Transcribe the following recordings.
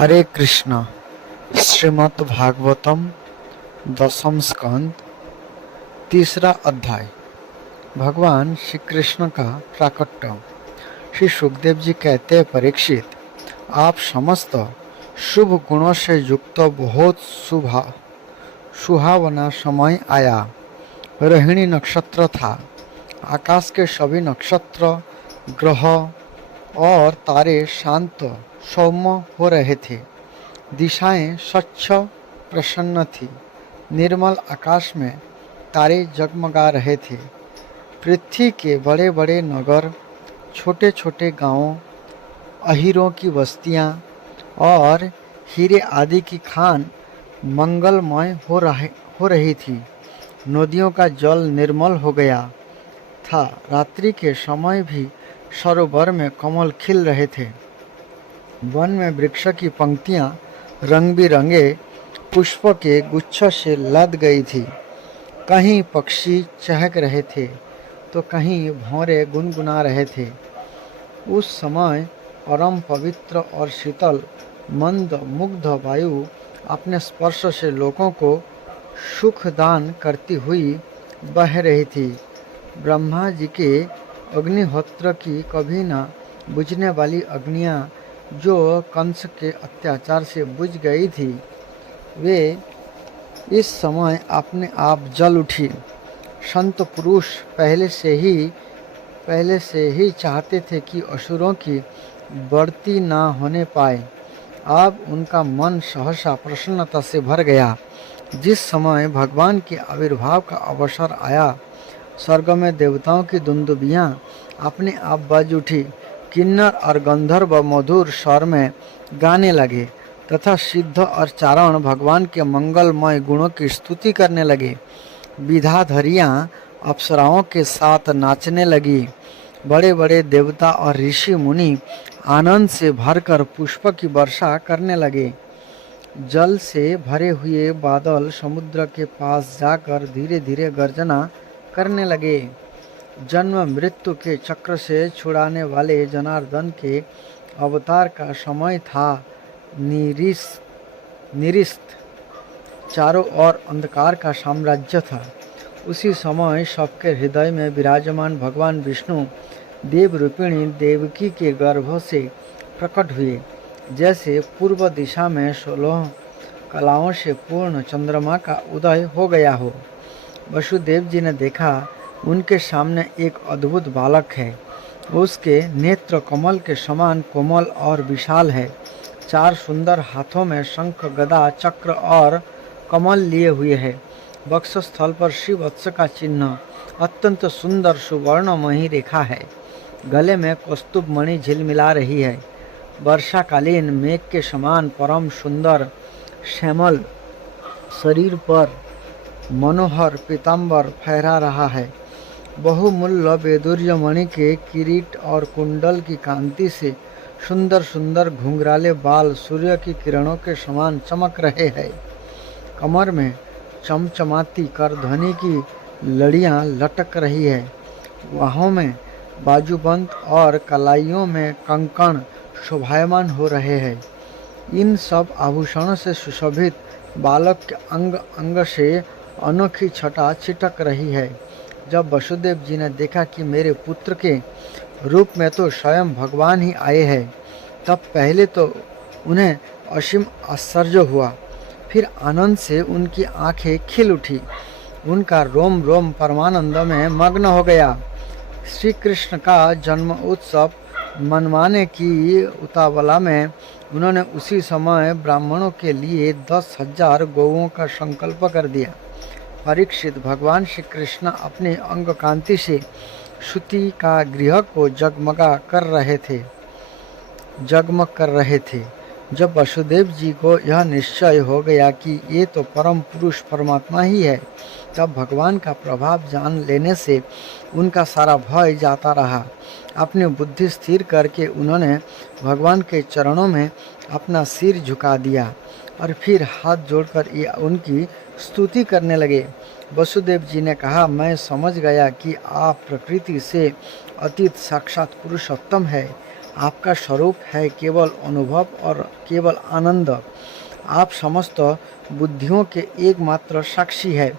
हरे कृष्ण। श्रीमद् भागवतम दसम स्कंद तीसरा अध्याय। भगवान श्री कृष्ण का प्राकट्य। श्री सुखदेव जी कहते हैं, परीक्षित, आप समस्त शुभ गुणों से युक्त बहुत सुहावना समय आया। रोहिणी नक्षत्र था। आकाश के सभी नक्षत्र, ग्रह और तारे शांत सौम्य हो रहे थे। दिशाएं स्वच्छ प्रसन्न थी। निर्मल आकाश में तारे जगमगा रहे थे। पृथ्वी के बड़े बड़े नगर, छोटे छोटे गांवों, अहीरों की बस्तियां और हीरे आदि की खान मंगलमय हो रही थी। नदियों का जल निर्मल हो गया था। रात्रि के समय भी सरोवर में कमल खिल रहे थे। वन में वृक्ष की पंक्तियां रंग बिरंगे पुष्पों के गुच्छों से लद गई थी। कहीं पक्षी चहक रहे थे तो कहीं भौरे गुनगुना रहे थे। उस समय परम पवित्र और शीतल मंद मुग्ध वायु अपने स्पर्श से लोगों को सुख दान करती हुई बह रही थी। ब्रह्मा जी के अग्निहोत्र की कभी न बुझने वाली अग्नियां जो कंस के अत्याचार से बुझ गई थी, वे इस समय अपने आप जल उठी। संत पुरुष पहले से ही चाहते थे कि असुरों की बढ़ती ना होने पाए। अब उनका मन सहसा प्रसन्नता से भर गया। जिस समय भगवान के आविर्भाव का अवसर आया, स्वर्ग में देवताओं की दुंदुभियां अपने आप बज उठी। किन्नर और गंधर्व मधुर स्वर में गाने लगे तथा सिद्ध और चारण भगवान के मंगलमय गुणों की स्तुति करने लगे। विधाधरियां अप्सराओं के साथ नाचने लगी। बड़े बड़े देवता और ऋषि मुनि आनंद से भरकर पुष्प की वर्षा करने लगे। जल से भरे हुए बादल समुद्र के पास जाकर धीरे धीरे गर्जना करने लगे। जन्म मृत्यु के चक्र से छुड़ाने वाले जनार्दन के अवतार का समय था। निरिस्त चारों ओर अंधकार का साम्राज्य था। उसी समय सबके हृदय में विराजमान भगवान विष्णु देव रूपिणी देवकी के गर्भ से प्रकट हुए। जैसे पूर्व दिशा में 16 कलाओं से पूर्ण चंद्रमा का उदय हो गया हो। वसुदेव जी ने देखा, उनके सामने एक अद्भुत बालक है। उसके नेत्र कमल के समान कोमल और विशाल है। 4 सुंदर हाथों में शंख, गदा, चक्र और कमल लिए हुए है। वक्षस्थल पर श्रीवत्स का चिन्ह अत्यंत सुंदर सुवर्णमयी रेखा है। गले में कौस्तुभ मणि झिलमिला रही है। वर्षाकालीन मेघ के समान परम सुंदर श्यामल शरीर पर मनोहर पीताम्बर फहरा रहा है। बहुमूल्य वैदुर्य मणि के किरीट और कुंडल की कांति से सुंदर सुंदर घुंघराले बाल सूर्य की किरणों के समान चमक रहे हैं। कमर में चमचमाती करधनी की लड़ियां लटक रही है। बाहों में बाजूबंद और कलाइयों में कंकण शोभायमान हो रहे हैं। इन सब आभूषणों से सुशोभित बालक के अंग अंग से अनोखी छटा छिटक रही है। जब वसुदेव जी ने देखा कि मेरे पुत्र के रूप में तो स्वयं भगवान ही आए हैं, तब पहले तो उन्हें असीम आश्चर्य हुआ। फिर आनंद से उनकी आंखें खिल उठी। उनका रोम रोम परमानंद में मग्न हो गया। श्री कृष्ण का जन्म उत्सव मनवाने की उतावला में उन्होंने उसी समय ब्राह्मणों के लिए 10,000 गौओं का संकल्प कर दिया। परीक्षित, भगवान श्री कृष्ण अपने अंग कांति से श्रुति का गृह को जगमग कर रहे थे। जब वसुदेव जी को यह निश्चय हो गया कि ये तो परम पुरुष परमात्मा ही है, तब भगवान का प्रभाव जान लेने से उनका सारा भय जाता रहा। अपनी बुद्धि स्थिर करके उन्होंने भगवान के चरणों में अपना सिर झुका दिया और फिर हाथ जोड़कर उनकी स्तुति करने लगे। वसुदेव जी ने कहा, मैं समझ गया कि आप प्रकृति से अतीत साक्षात पुरुषोत्तम है। आपका स्वरूप है केवल अनुभव और केवल आनंद। आप समस्त बुद्धियों के एकमात्र साक्षी है।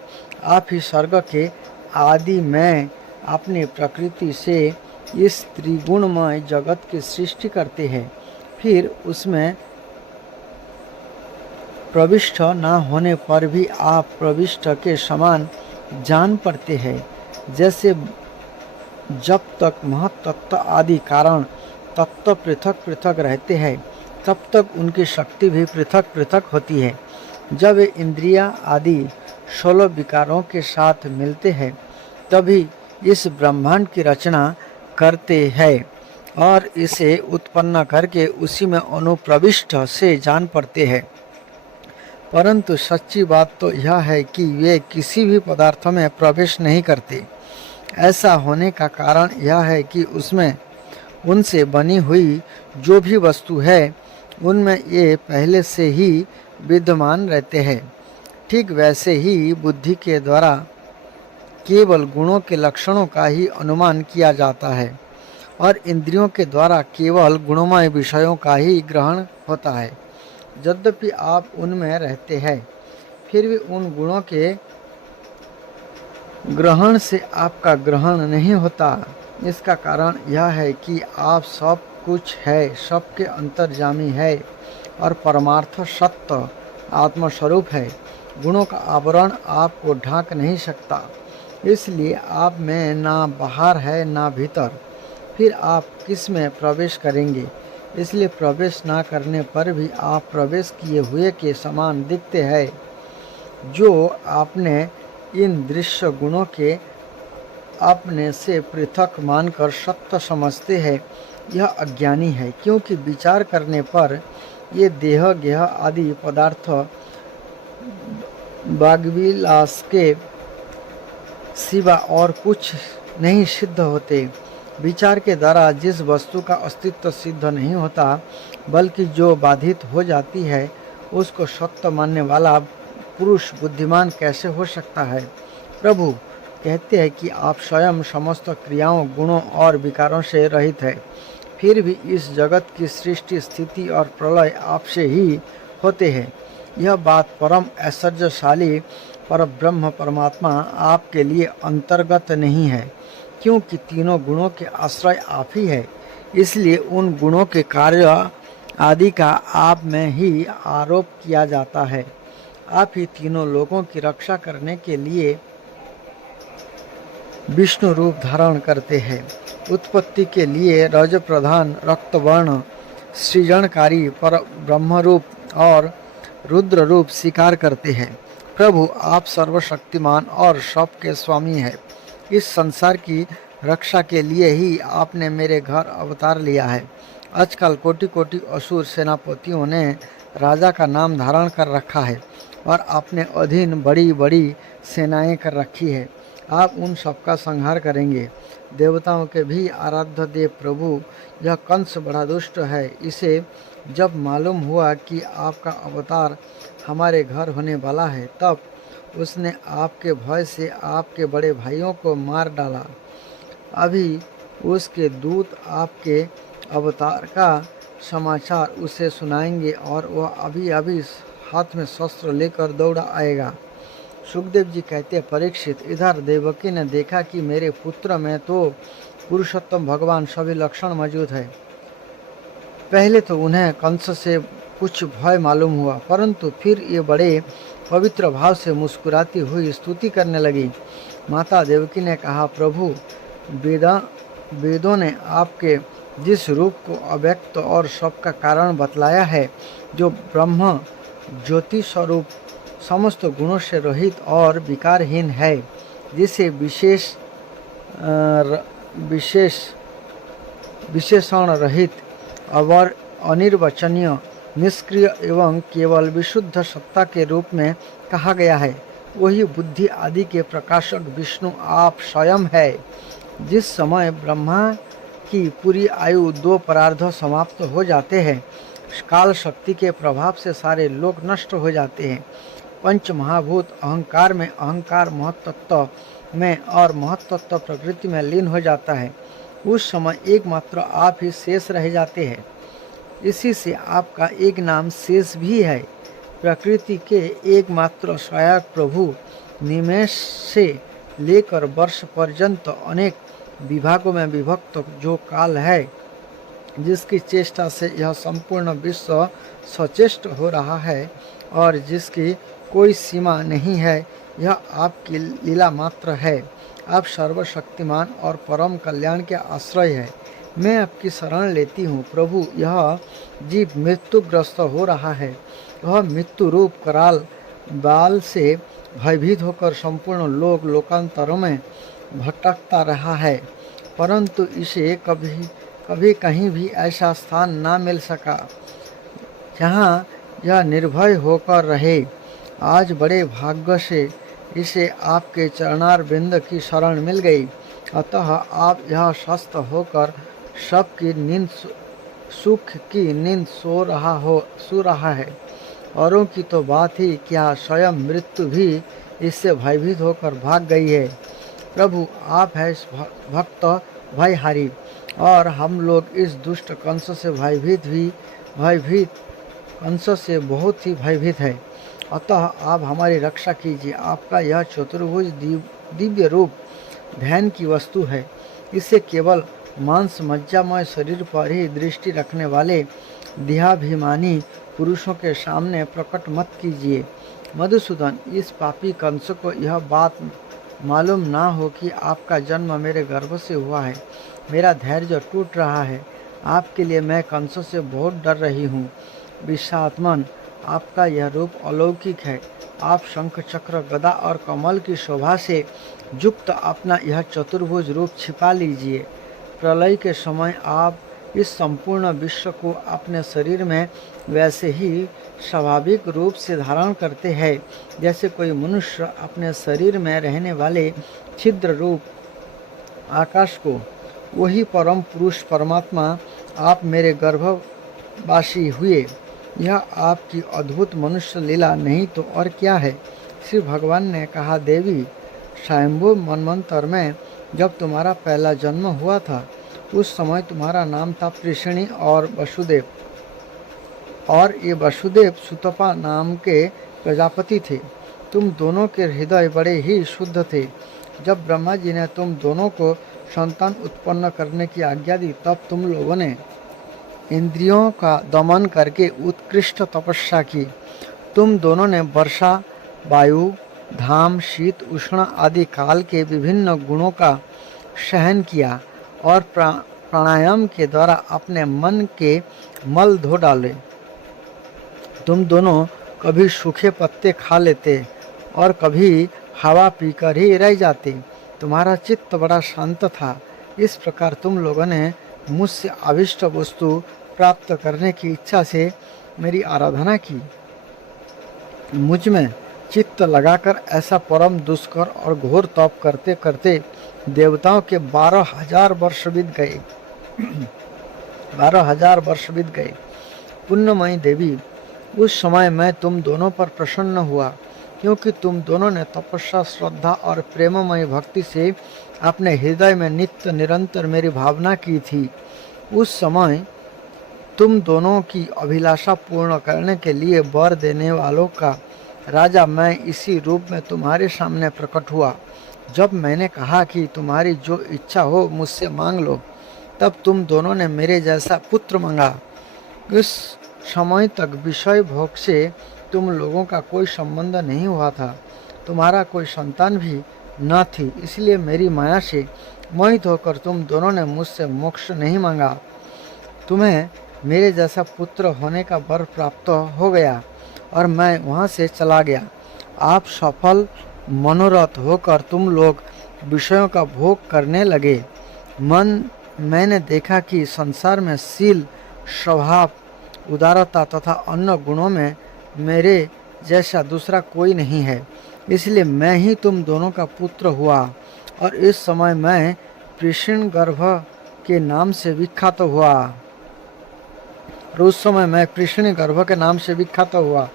आप ही स्वर्ग के आदि में अपनी प्रकृति से इस त्रिगुणमय जगत की सृष्टि करते हैं, फिर उसमें प्रविष्ट न होने पर भी आप प्रविष्ट के समान जान पड़ते हैं। जैसे जब तक महत्तत्व आदि कारण तत्व पृथक पृथक रहते हैं, तब तक उनकी शक्ति भी पृथक पृथक होती है। जब वे इंद्रिया आदि 16 विकारों के साथ मिलते हैं, तभी इस ब्रह्मांड की रचना करते हैं और इसे उत्पन्न करके उसी में अनुप्रविष्ट से जान पड़ते हैं। परंतु सच्ची बात तो यह है कि वे किसी भी पदार्थ में प्रवेश नहीं करते। ऐसा होने का कारण यह है कि उसमें उनसे बनी हुई जो भी वस्तु है, उनमें ये पहले से ही विद्यमान रहते हैं। ठीक वैसे ही बुद्धि के द्वारा केवल गुणों के लक्षणों का ही अनुमान किया जाता है और इंद्रियों के द्वारा केवल गुणमय विषयों का ही ग्रहण होता है। यद्यपि आप उनमें रहते हैं, फिर भी उन गुणों के ग्रहण से आपका ग्रहण नहीं होता। इसका कारण यह है कि आप सब कुछ है, सबके अंतर्यामी है और परमार्थ सत्य आत्मस्वरूप है। गुणों का आवरण आपको ढांक नहीं सकता, इसलिए आप में ना बाहर है ना भीतर। फिर आप किस में प्रवेश करेंगे? इसलिए प्रवेश ना करने पर भी आप प्रवेश किए हुए के समान दिखते हैं। जो आपने इन दृश्य गुणों के अपने से पृथक मानकर सत्य समझते हैं, यह अज्ञानी है, क्योंकि विचार करने पर ये देह गेह आदि पदार्थ वाग्विलास के सिवा और कुछ नहीं सिद्ध होते। विचार के द्वारा जिस वस्तु का अस्तित्व सिद्ध नहीं होता, बल्कि जो बाधित हो जाती है, उसको सत्य मानने वाला पुरुष बुद्धिमान कैसे हो सकता है? प्रभु कहते हैं कि आप स्वयं समस्त क्रियाओं, गुणों और विकारों से रहित है, फिर भी इस जगत की सृष्टि, स्थिति और प्रलय आपसे ही होते हैं। यह बात परम ऐश्वर्यशाली पर ब्रह्म परमात्मा आपके लिए अंतर्गत नहीं है, क्योंकि तीनों गुणों के आश्रय आप ही है। इसलिए उन गुणों के कार्य आदि का आप में ही आरोप किया जाता है। आप ही तीनों लोगों की रक्षा करने के लिए विष्णु रूप धारण करते हैं। उत्पत्ति के लिए रज प्रधान रक्तवर्ण सृजनकारी पर ब्रह्म रूप और रुद्र रूप स्वीकार करते हैं। प्रभु आप सर्वशक्तिमान और सबके स्वामी हैं। इस संसार की रक्षा के लिए ही आपने मेरे घर अवतार लिया है। आजकल कोटि कोटि असुर सेनापतियों ने राजा का नाम धारण कर रखा है और आपने अधीन बड़ी बड़ी सेनाएं कर रखी है। आप उन सबका संहार करेंगे। देवताओं के भी आराध्य देव प्रभु, यह कंस बड़ा दुष्ट है। इसे जब मालूम हुआ कि आपका अवतार हमारे घर होने वाला है, तब उसने आपके भय से आपके बड़े भाइयों को मार डाला। अभी उसके दूत आपके अवतार का समाचार उसे सुनाएंगे और वह अभी अभी हाथ में शस्त्र लेकर दौड़ा आएगा। सुखदेव जी कहते हैं, परीक्षित, इधर देवकी ने देखा कि मेरे पुत्र में तो पुरुषोत्तम भगवान सभी लक्षण मौजूद है। पहले तो उन्हें कंस से कुछ भय मालूम हुआ, परंतु फिर ये बड़े पवित्र भाव से मुस्कुराती हुई स्तुति करने लगी। माता देवकी ने कहा, प्रभु, वेदों ने आपके जिस रूप को अव्यक्त और सबका कारण बतलाया है, जो ब्रह्म ज्योति स्वरूप समस्त गुणों से रहित और विकारहीन है, जिसे विशेषण रहित और अनिर्वचनीय, निष्क्रिय एवं केवल विशुद्ध सत्ता के रूप में कहा गया है, वही बुद्धि आदि के प्रकाशक विष्णु आप स्वयं है। जिस समय ब्रह्मा की पूरी आयु 2 परार्ध समाप्त हो जाते हैं, काल शक्ति के प्रभाव से सारे लोग नष्ट हो जाते हैं। पंच महाभूत अहंकार में, अहंकार महत्तत्व में और महत्तत्व प्रकृति में लीन हो जाता है। उस समय एकमात्र आप ही शेष रह जाते हैं। इसी से आपका एक नाम शेष भी है। प्रकृति के एकमात्र सहायक प्रभु निमेष से लेकर वर्ष पर्यंत अनेक विभागों में विभक्त जो काल है, जिसकी चेष्टा से यह संपूर्ण विश्व सचेष्ट हो रहा है और जिसकी कोई सीमा नहीं है, यह आपकी लीला मात्र है। आप सर्वशक्तिमान और परम कल्याण के आश्रय है। मैं आपकी शरण लेती हूँ प्रभु। यह जीव मृत्युग्रस्त हो रहा है। वह मृत्यु रूप कराल बाल से भयभीत होकर संपूर्ण लोकांतरों में भटकता रहा है, परंतु इसे कभी कहीं भी ऐसा स्थान ना मिल सका जहाँ यह निर्भय होकर रहे। आज बड़े भाग्य से इसे आपके चरणार बिंद की शरण मिल गई। अतः आप यह स्वस्थ होकर सबकी नींद सुख की नींद सो रहा है। औरों की तो बात ही क्या, स्वयं मृत्यु भी इससे भयभीत होकर भाग गई है। प्रभु आप है भक्त भयहारी और हम लोग इस दुष्ट कंस से भयभीत कंस से बहुत ही भयभीत है। अतः आप हमारी रक्षा कीजिए। आपका यह चतुर्भुज दिव्य रूप ध्यान की वस्तु है। इसे केवल मांस मज्जामय शरीर पर ही दृष्टि रखने वाले देहाभिमानी पुरुषों के सामने प्रकट मत कीजिए। मधुसूदन, इस पापी कंस को यह बात मालूम ना हो कि आपका जन्म मेरे गर्भ से हुआ है। मेरा धैर्य टूट रहा है। आपके लिए मैं कंस से बहुत डर रही हूँ। विषात्मन, आपका यह रूप अलौकिक है। आप शंख चक्र गदा और कमल की शोभा से युक्त अपना यह चतुर्भुज रूप छिपा लीजिए। प्रलय के समय आप इस संपूर्ण विश्व को अपने शरीर में वैसे ही स्वाभाविक रूप से धारण करते हैं जैसे कोई मनुष्य अपने शरीर में रहने वाले छिद्र रूप आकाश को। वही परम पुरुष परमात्मा आप मेरे गर्भवासी हुए। यह आपकी अद्भुत मनुष्य लीला नहीं तो और क्या है। श्री भगवान ने कहा, देवी, स्वयंभू मनवंतर में जब तुम्हारा पहला जन्म हुआ था, उस समय तुम्हारा नाम था पृषणी और वसुदेव, और ये वसुदेव सुतपा नाम के प्रजापति थे। तुम दोनों के हृदय बड़े ही शुद्ध थे। जब ब्रह्मा जी ने तुम दोनों को संतान उत्पन्न करने की आज्ञा दी, तब तुम लोगों ने इंद्रियों का दमन करके उत्कृष्ट तपस्या की। तुम दोनों ने वर्षा, वायु, धाम, शीत, उष्ण आदि काल के विभिन्न गुणों का सहन किया और प्राणायाम के द्वारा अपने मन के मल धो डाले। तुम दोनों कभी सूखे पत्ते खा लेते और कभी हवा पीकर ही रह जाते। तुम्हारा चित्त बड़ा शांत था। इस प्रकार तुम लोगों ने मुझसे अभिष्ट वस्तु प्राप्त करने की इच्छा से मेरी आराधना की। मुझ में चित्त लगाकर ऐसा परम दुष्कर और घोर तप करते करते देवताओं के 12,000 वर्ष बीत गए। 12,000 वर्ष बीत गए। पुण्यमयी देवी, उस समय मैं तुम दोनों पर प्रसन्न हुआ, क्योंकि तुम दोनों ने तपस्या, श्रद्धा और प्रेममय भक्ति से अपने हृदय में नित्य निरंतर मेरी भावना की थी। उस समय तुम दोनों की अभिलाषा पूर्ण करने के लिए वर देने वालों का राजा मैं इसी रूप में तुम्हारे सामने प्रकट हुआ। जब मैंने कहा कि तुम्हारी जो इच्छा हो मुझसे मांग लो, तब तुम दोनों ने मेरे जैसा पुत्र मांगा। इस समय तक विषय भोग से तुम लोगों का कोई संबंध नहीं हुआ था। तुम्हारा कोई संतान भी न थी, इसलिए मेरी माया से मोहित होकर तुम दोनों ने मुझसे मोक्ष नहीं मांगा। तुम्हें मेरे जैसा पुत्र होने का वर प्राप्त हो गया और मैं वहाँ से चला गया। आप सफल मनोरथ होकर तुम लोग विषयों का भोग करने लगे। मैंने देखा कि संसार में शील, स्वभाव, उदारता तथा अन्य गुणों में मेरे जैसा दूसरा कोई नहीं है। इसलिए मैं ही तुम दोनों का पुत्र हुआ और इस समय मैं कृष्ण गर्भ के नाम से विख्यात हुआ। और उस समय मैं कृष्ण गर्भ के नाम से विख्यात हुआ।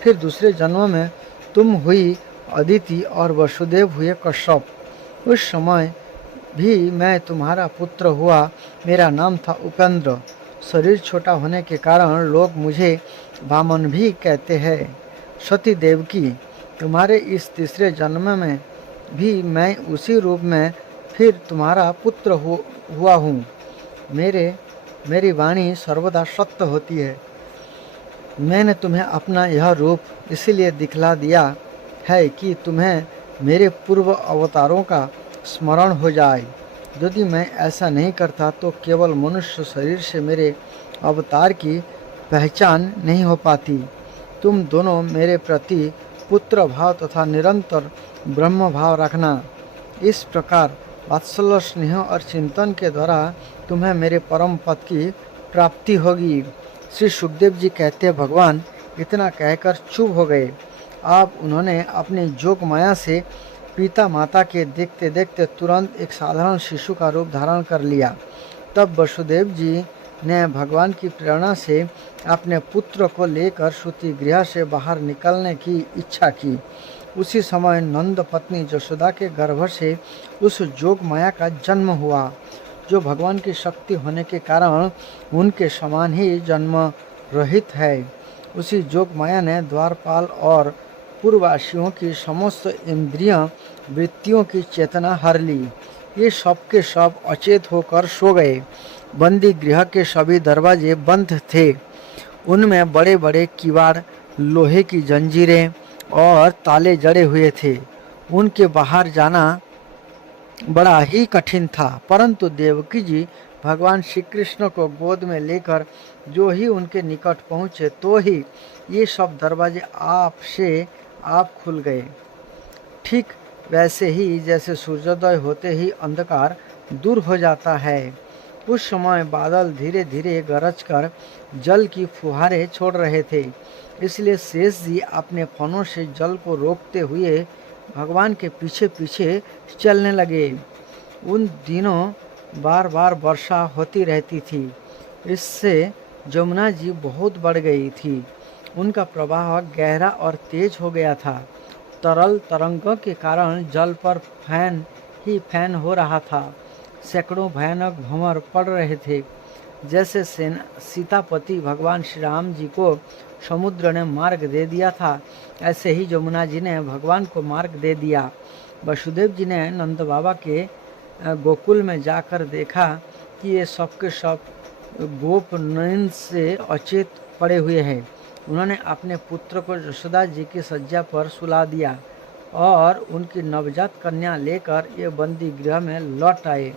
फिर दूसरे जन्म में तुम हुई अदिति और वसुदेव हुए कश्यप। उस समय भी मैं तुम्हारा पुत्र हुआ। मेरा नाम था उपेंद्र। शरीर छोटा होने के कारण लोग मुझे वामन भी कहते हैं। सती देवकी, तुम्हारे इस तीसरे जन्म में भी मैं उसी रूप में फिर तुम्हारा पुत्र हुआ हूँ। मेरी वाणी सर्वदा सत्य होती है। मैंने तुम्हें अपना यह रूप इसीलिए दिखला दिया है कि तुम्हें मेरे पूर्व अवतारों का स्मरण हो जाए। यदि मैं ऐसा नहीं करता तो केवल मनुष्य शरीर से मेरे अवतार की पहचान नहीं हो पाती। तुम दोनों मेरे प्रति पुत्र भाव तथा निरंतर ब्रह्म भाव रखना। इस प्रकार वात्सल्य, स्नेह और चिंतन के द्वारा तुम्हें मेरे परम पद की प्राप्ति होगी। श्री सुखदेव जी कहते हैं, भगवान इतना कहकर चुप हो गए। अब उन्होंने अपनी जोग माया से पिता माता के देखते देखते तुरंत एक साधारण शिशु का रूप धारण कर लिया। तब वसुदेव जी ने भगवान की प्रेरणा से अपने पुत्र को लेकर श्रुति गृह से बाहर निकलने की इच्छा की। उसी समय नंद पत्नी यशोदा के गर्भ से उस जोग माया का जन्म हुआ, जो भगवान की शक्ति होने के कारण उनके समान ही जन्म रहित है। उसी जोग माया ने द्वारपाल और पूर्ववासियों की समस्त इंद्रिय वृत्तियों की चेतना हर ली। ये सब के सब अचेत होकर सो गए। बंदी गृह के सभी दरवाजे बंद थे। उनमें बड़े बड़े किवाड़, लोहे की जंजीरें और ताले जड़े हुए थे। उनके बाहर जाना बड़ा ही कठिन था। परंतु देवकी जी भगवान श्री कृष्ण को गोद में लेकर जो ही उनके निकट पहुँचे तो ही ये सब दरवाजे आप से आप खुल गए। ठीक वैसे ही जैसे सूर्योदय होते ही अंधकार दूर हो जाता है। उस समय बादल धीरे धीरे गरज कर जल की फुहारें छोड़ रहे थे। इसलिए शेष जी अपने फनों से जल को रोकते हुए भगवान के पीछे पीछे चलने लगे। उन दिनों बार बार वर्षा होती रहती थी। इससे जमुना जी बहुत बढ़ गई थी। उनका प्रवाह गहरा और तेज हो गया था। तरल तरंगों के कारण जल पर फैन ही फैन हो रहा था। सैकड़ों भयानक भंवर पड़ रहे थे। जैसे सीतापति भगवान श्री राम जी को समुद्र ने मार्ग दे दिया था, ऐसे ही जमुना जी ने भगवान को मार्ग दे दिया। वसुदेव जी ने नंद बाबा के गोकुल में जाकर देखा कि ये सब के सब गोप नींद से अचेत पड़े हुए हैं। उन्होंने अपने पुत्र को यशोदा जी की शज्या पर सुला दिया और उनकी नवजात कन्या लेकर ये बंदी गृह में लौट आए।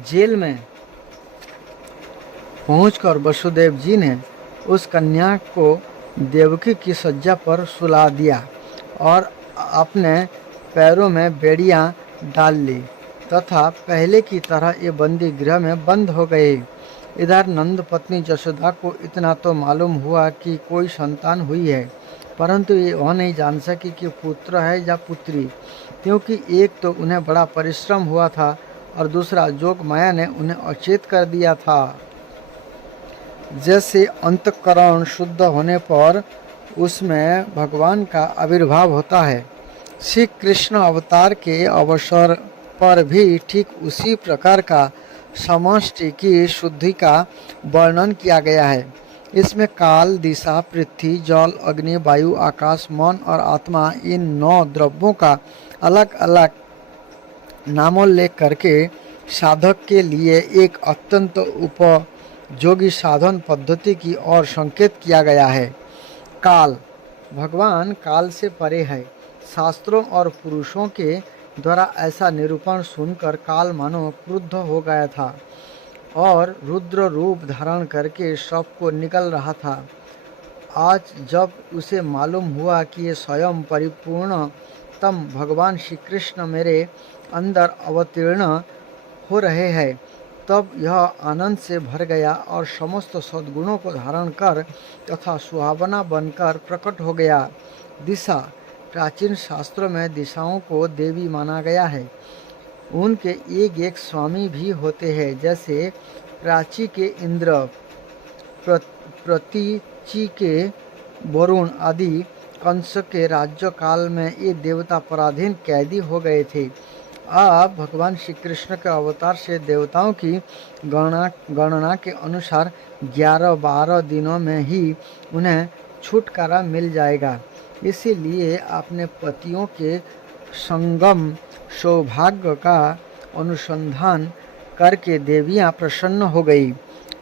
जेल में पहुंचकर वसुदेव जी ने उस कन्या को देवकी की शज्या पर सुला दिया और अपने पैरों में बेड़ियां डाल ली तथा पहले की तरह ये बंदी गृह में बंद हो गए। इधर नंद पत्नी यशोदा को इतना तो मालूम हुआ कि कोई संतान हुई है, परंतु ये वह नहीं जान सकी कि पुत्र है या पुत्री, क्योंकि एक तो उन्हें बड़ा परिश्रम हुआ था और दूसरा जोग माया ने उन्हें अचेत कर दिया था। जैसे अंतःकरण शुद्ध होने पर उसमें भगवान का आविर्भाव होता है, श्री कृष्ण अवतार के अवसर पर भी ठीक उसी प्रकार का समष्टि की शुद्धि का वर्णन किया गया है। इसमें काल, दिशा, पृथ्वी, जल, अग्नि, वायु, आकाश, मन और आत्मा, इन 9 द्रव्यों का अलग अलग नामोल्लेख करके साधक के लिए एक अत्यंत उपयोगी साधन पद्धति की ओर संकेत किया गया है। काल, भगवान काल से परे है। शास्त्रों और पुरुषों के द्वारा ऐसा निरूपण सुनकर काल मानो क्रुद्ध हो गया था और रुद्र रूप धारण करके सबको निकल रहा था। आज जब उसे मालूम हुआ कि ये स्वयं परिपूर्णतम भगवान श्री कृष्ण मेरे अंदर अवतीर्ण हो रहे हैं, तब यह आनंद से भर गया और समस्त सद्गुणों को धारण कर तथा सुहावना बनकर प्रकट हो गया। दिशा, प्राचीन शास्त्रों में दिशाओं को देवी माना गया है। उनके एक एक स्वामी भी होते हैं, जैसे प्राची के इंद्र, प्रतीची के वरुण आदि। कंस के राज्य काल में ये देवता पराधीन कैदी हो गए थे। अब भगवान श्री कृष्ण के अवतार से देवताओं की गणना के अनुसार 11-12 दिनों में ही उन्हें छुटकारा मिल जाएगा। इसीलिए अपने पतियों के संगम सौभाग्य का अनुसंधान करके देवियां प्रसन्न हो गई।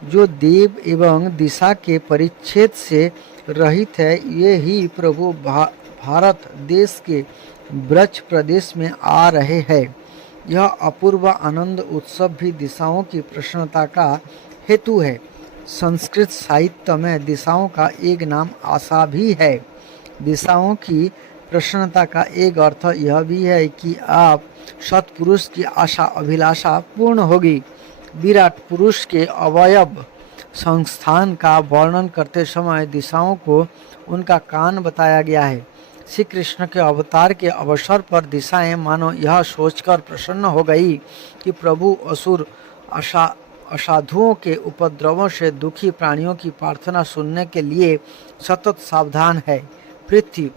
जो देव एवं दिशा के परिच्छेद से रहित है, ये ही प्रभु भारत देश के ब्रज प्रदेश में आ रहे हैं। यह अपूर्व आनंद उत्सव भी दिशाओं की प्रसन्नता का हेतु है। संस्कृत साहित्य में दिशाओं का एक नाम आशा भी है। दिशाओं की प्रसन्नता का एक अर्थ यह भी है कि आप सत्पुरुष की आशा अभिलाषा पूर्ण होगी। विराट पुरुष के अवयव संस्थान का वर्णन करते समय दिशाओं को उनका कान बताया गया है। श्री कृष्ण के अवतार के अवसर पर दिशाएं मानो यह सोचकर प्रसन्न हो गई कि प्रभु असुर असाधुओं के उपद्रवों से दुखी प्राणियों की प्रार्थना सुनने के लिए सतत सावधान है। पृथ्वी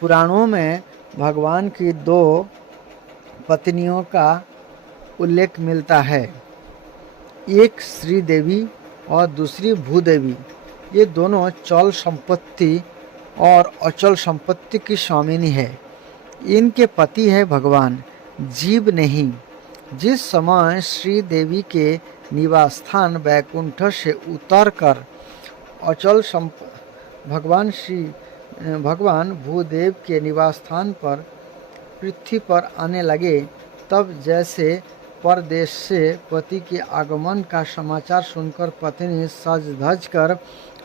पुराणों में भगवान की 2 पत्नियों का उल्लेख मिलता है, एक श्री देवी और दूसरी भूदेवी। ये दोनों चल संपत्ति और अचल संपत्ति की स्वामिनी है। इनके पति है भगवान, जीव नहीं। जिस समय श्री देवी के निवास स्थान वैकुंठ से उतरकर भगवान भूदेव के निवास स्थान पर पृथ्वी पर आने लगे, तब जैसे परदेश से पति के आगमन का समाचार सुनकर पत्नी सज धज कर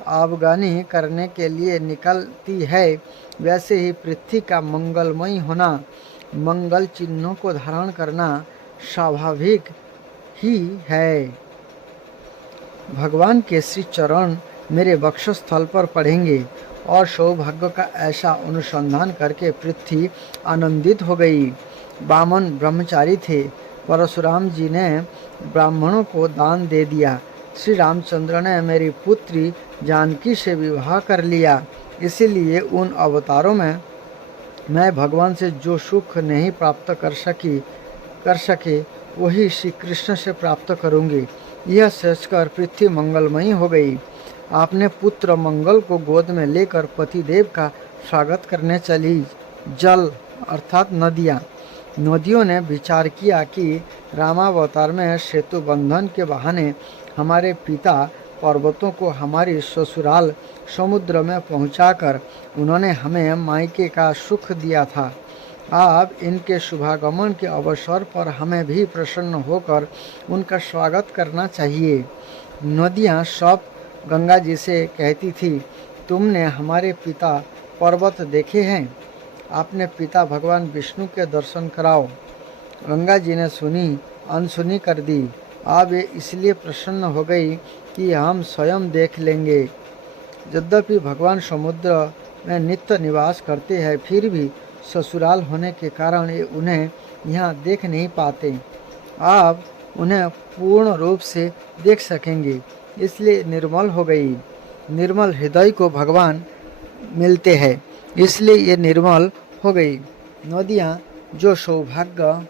आवागमन करने के लिए निकलती है, वैसे ही पृथ्वी का मंगलमयी होना, मंगल चिन्हों को धारण करना स्वाभाविक ही है। भगवान के श्री चरण मेरे वक्षस्थल पर पड़ेंगे और सौभाग्य का ऐसा अनुसंधान करके पृथ्वी आनंदित हो गई। वामन ब्रह्मचारी थे। परशुराम जी ने ब्राह्मणों को दान दे दिया। श्री रामचंद्र ने मेरी पुत्री जानकी से विवाह कर लिया। इसीलिए उन अवतारों में मैं भगवान से जो सुख नहीं प्राप्त कर सके वही श्री कृष्ण से प्राप्त करूंगी। यह सोचकर पृथ्वी मंगलमयी हो गई। आपने पुत्र मंगल को गोद में लेकर पतिदेव का स्वागत करने चली। जल अर्थात नदियों ने विचार किया कि रामावतार में सेतु बंधन के बहाने हमारे पिता पर्वतों को हमारी ससुराल समुद्र में पहुंचाकर उन्होंने हमें मायके का सुख दिया था। अब इनके शुभागमन के अवसर पर हमें भी प्रसन्न होकर उनका स्वागत करना चाहिए। नदियाँ सब गंगा जी से कहती थी, तुमने हमारे पिता पर्वत देखे हैं, आपने पिता भगवान विष्णु के दर्शन कराओ। गंगा जी ने अनसुनी कर दी। अब ये इसलिए प्रसन्न हो गई कि हम स्वयं देख लेंगे। यद्यपि भगवान समुद्र में नित्य निवास करते हैं, फिर भी ससुराल होने के कारण ये उन्हें यहाँ देख नहीं पाते। अब उन्हें पूर्ण रूप से देख सकेंगे, इसलिए निर्मल हो गई। निर्मल हृदय को भगवान मिलते हैं, इसलिए ये निर्मल हो गई। नदियाँ जो सौभाग्य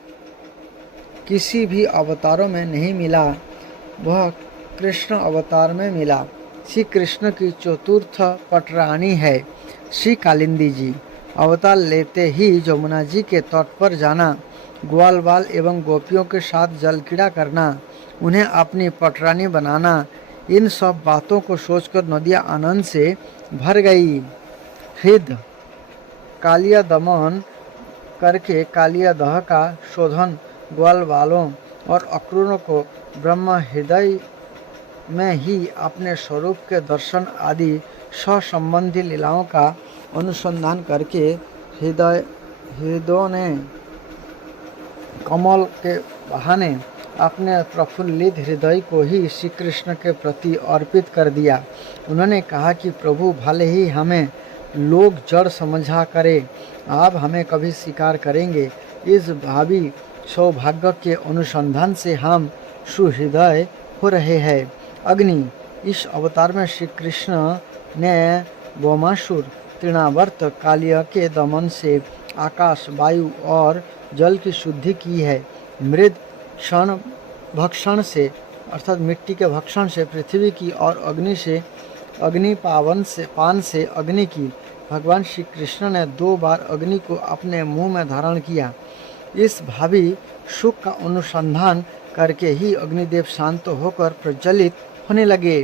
किसी भी अवतारों में नहीं मिला, वह कृष्ण अवतार में मिला। श्री कृष्ण की चतुर्थ पटरानी है श्री कालिंदी जी। अवतार लेते ही यमुना जी के तट पर जाना, ग्वाल बाल एवं गोपियों के साथ जल क्रीड़ा करना, उन्हें अपनी पटरानी बनाना, इन सब बातों को सोचकर नदियाँ आनंद से भर गई। हृद कालिया दमन करके कालिया दह का शोधन ग्वाल बालों और अक्रूरों को ब्रह्म हृदय में ही अपने स्वरूप के दर्शन आदि संबंधी लीलाओं का अनुसंधान करके हृदयों ने कमल के बहाने अपने प्रफुल्लित हृदय को ही श्री कृष्ण के प्रति अर्पित कर दिया। उन्होंने कहा कि प्रभु भले ही हमें लोग जड़ समझा करे, आप हमें कभी स्वीकार करेंगे। इस भावी सौभाग्य के अनुसंधान से हम सुहृदय हो रहे हैं। अग्नि इस अवतार में श्री कृष्ण ने गोमासुर तृणावर्त कालिया के दमन से आकाश, वायु और जल की शुद्धि की है। मृद क्षण भक्षण से अर्थात मिट्टी के भक्षण से पृथ्वी की और अग्नि पान से अग्नि की। भगवान श्री कृष्ण ने 2 बार अग्नि को अपने मुंह में धारण किया। इस भावी सुख का अनुसंधान करके ही अग्निदेव शांत होकर प्रज्वलित होने लगे।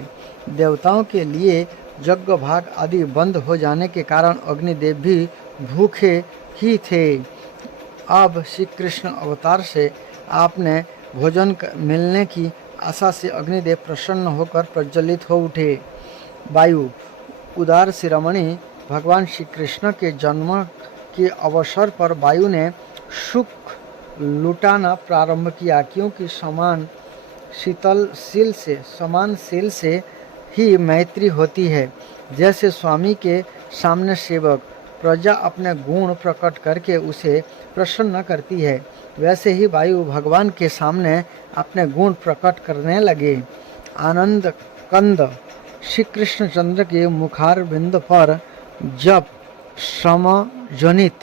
देवताओं के लिए यज्ञ भाग आदि बंद हो जाने के कारण अग्निदेव भी भूखे ही थे। अब श्री कृष्ण अवतार से आपने भोजन मिलने की आशा से अग्निदेव प्रसन्न होकर प्रज्वलित हो उठे। वायु उदार शिरोमणि भगवान श्री कृष्ण के जन्म के अवसर पर वायु ने सुख लुटाना प्रारंभ किया, क्योंकि समान शील से ही मैत्री होती है। जैसे स्वामी के सामने सेवक प्रजा अपने गुण प्रकट करके उसे प्रसन्न करती है, वैसे ही वायु भगवान के सामने अपने गुण प्रकट करने लगे। आनंद कंद श्री कृष्णचंद्र के मुखार बिंद पर जब श्रमजनित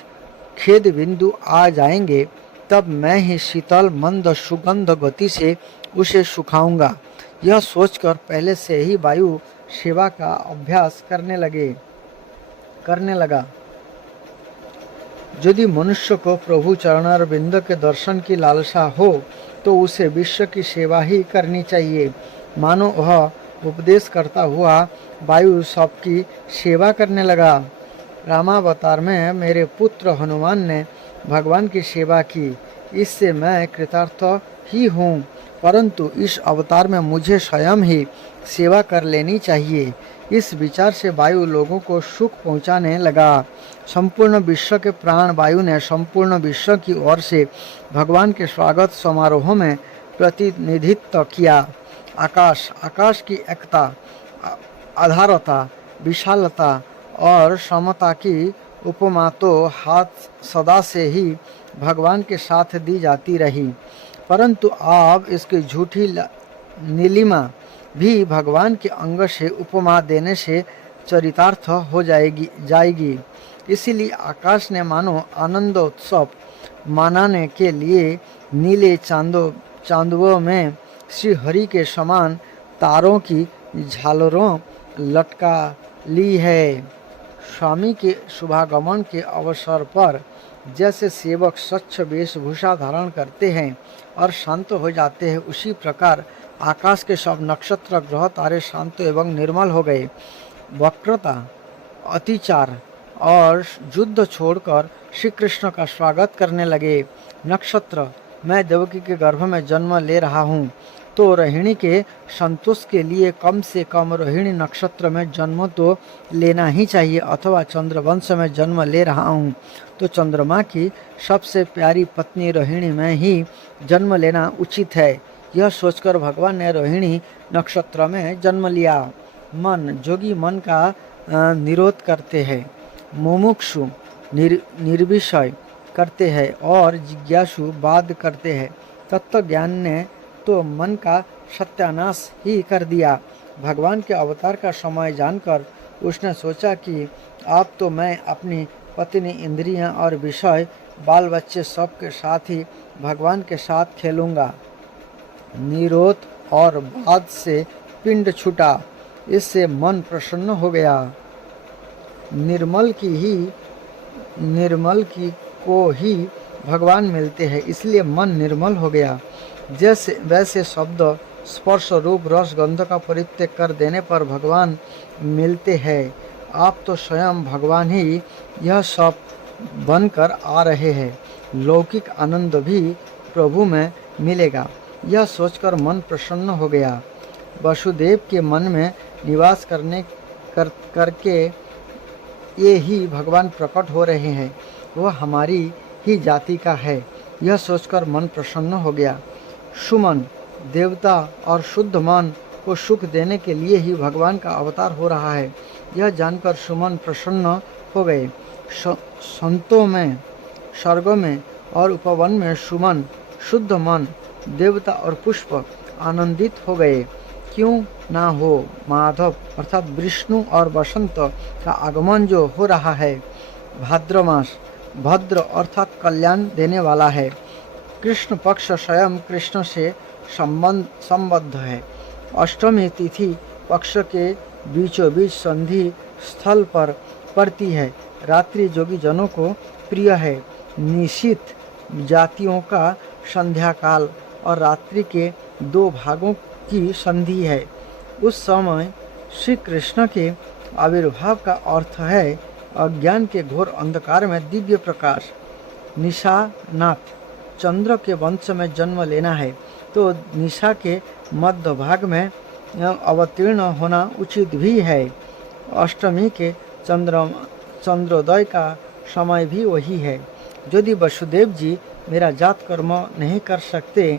खेद बिंदु आ जाएंगे, तब मैं ही शीतल मंद सुगंध गति से उसे सुखाऊंगा। यह सोचकर पहले से ही वायु सेवा का अभ्यास करने लगा। यदि मनुष्य को प्रभु चरणारविंद के दर्शन की लालसा हो, तो उसे विश्व की सेवा ही करनी चाहिए। मानो वह उपदेश करता हुआ वायु सबकी सेवा करने लगा। रामावतार में मेरे पुत्र हनुमान ने भगवान की सेवा की, इससे मैं कृतार्थ ही हूँ, परंतु इस अवतार में मुझे स्वयं ही सेवा कर लेनी चाहिए। इस विचार से वायु लोगों को सुख पहुँचाने लगा। संपूर्ण विश्व के प्राण वायु ने संपूर्ण विश्व की ओर से भगवान के स्वागत समारोह में प्रतिनिधित्व किया। आकाश की एकता, आधारता, विशालता और समता की उपमा तो हाथ सदा से ही भगवान के साथ दी जाती रही, परंतु अब इसकी झूठी नीलिमा भी भगवान के अंग से उपमा देने से चरितार्थ हो जाएगी। इसीलिए आकाश ने मानो आनंदोत्सव मनाने के लिए नीले चांदों में श्री हरि के समान तारों की झालरों लटका ली है। स्वामी के शुभागमन के अवसर पर जैसे सेवक स्वच्छ वेशभूषा धारण करते हैं और शांत हो जाते हैं, उसी प्रकार आकाश के सब नक्षत्र ग्रह तारे शांत एवं निर्मल हो गए। वक्रता, अतिचार और युद्ध छोड़कर श्री कृष्ण का स्वागत करने लगे। नक्षत्र, मैं देवकी के गर्भ में जन्म ले रहा हूँ, तो रोहिणी के संतोष के लिए कम से कम रोहिणी नक्षत्र में जन्म तो लेना ही चाहिए, अथवा चंद्रवंश में जन्म ले रहा हूँ तो चंद्रमा की सबसे प्यारी पत्नी रोहिणी में ही जन्म लेना उचित है। यह सोचकर भगवान ने रोहिणी नक्षत्र में जन्म लिया। जोगी मन का निरोध करते हैं, मुमुक्षु निर्विषय करते हैं और जिज्ञासु वाद करते हैं। तत्व ज्ञान ने तो मन का सत्यानाश ही कर दिया। भगवान के अवतार का समय जानकर उसने सोचा कि अब तो मैं अपनी पत्नी, इंद्रियां और विषय, बाल बच्चे सब के साथ ही भगवान के साथ खेलूँगा। निरोध और वाद से पिंड छूटा, इससे मन प्रसन्न हो गया। निर्मल को ही भगवान मिलते हैं, इसलिए मन निर्मल हो गया। जैसे वैसे शब्द, स्पर्श, रूप, रस, गंध का परित्याग कर देने पर भगवान मिलते हैं। आप तो स्वयं भगवान ही यह सब बनकर आ रहे हैं। लौकिक आनंद भी प्रभु में मिलेगा, यह सोचकर मन प्रसन्न हो गया। वसुदेव के मन में निवास करके ये ही भगवान प्रकट हो रहे हैं, वह हमारी ही जाति का है, यह सोचकर मन प्रसन्न हो गया। सुमन, देवता और शुद्ध मन को सुख देने के लिए ही भगवान का अवतार हो रहा है, यह जानकर सुमन प्रसन्न हो गए। संतों में, स्वर्गों में और उपवन में सुमन, शुद्ध मन, देवता और पुष्प आनंदित हो गए। क्यों ना हो, माधव अर्थात विष्णु और वसंत का आगमन जो हो रहा है, भाद्र मास भद्र अर्थात कल्याण देने वाला है। कृष्ण पक्ष स्वयं कृष्ण से संबद्ध है। अष्टमी तिथि पक्ष के बीचों बीच संधि स्थल पर पड़ती है। रात्रि जोगी जनों को प्रिय है। निश्चित जातियों का संध्या काल और रात्रि के दो भागों की संधि है। उस समय श्री कृष्ण के आविर्भाव का अर्थ है अज्ञान के घोर अंधकार में दिव्य प्रकाश। निशानाथ चंद्र के वंश में जन्म लेना है तो निशा के मध्य भाग में अवतीर्ण होना उचित भी है। अष्टमी के चंद्रोदय का समय भी वही है। यदि वसुदेव जी मेरा जात कर्म नहीं कर सकते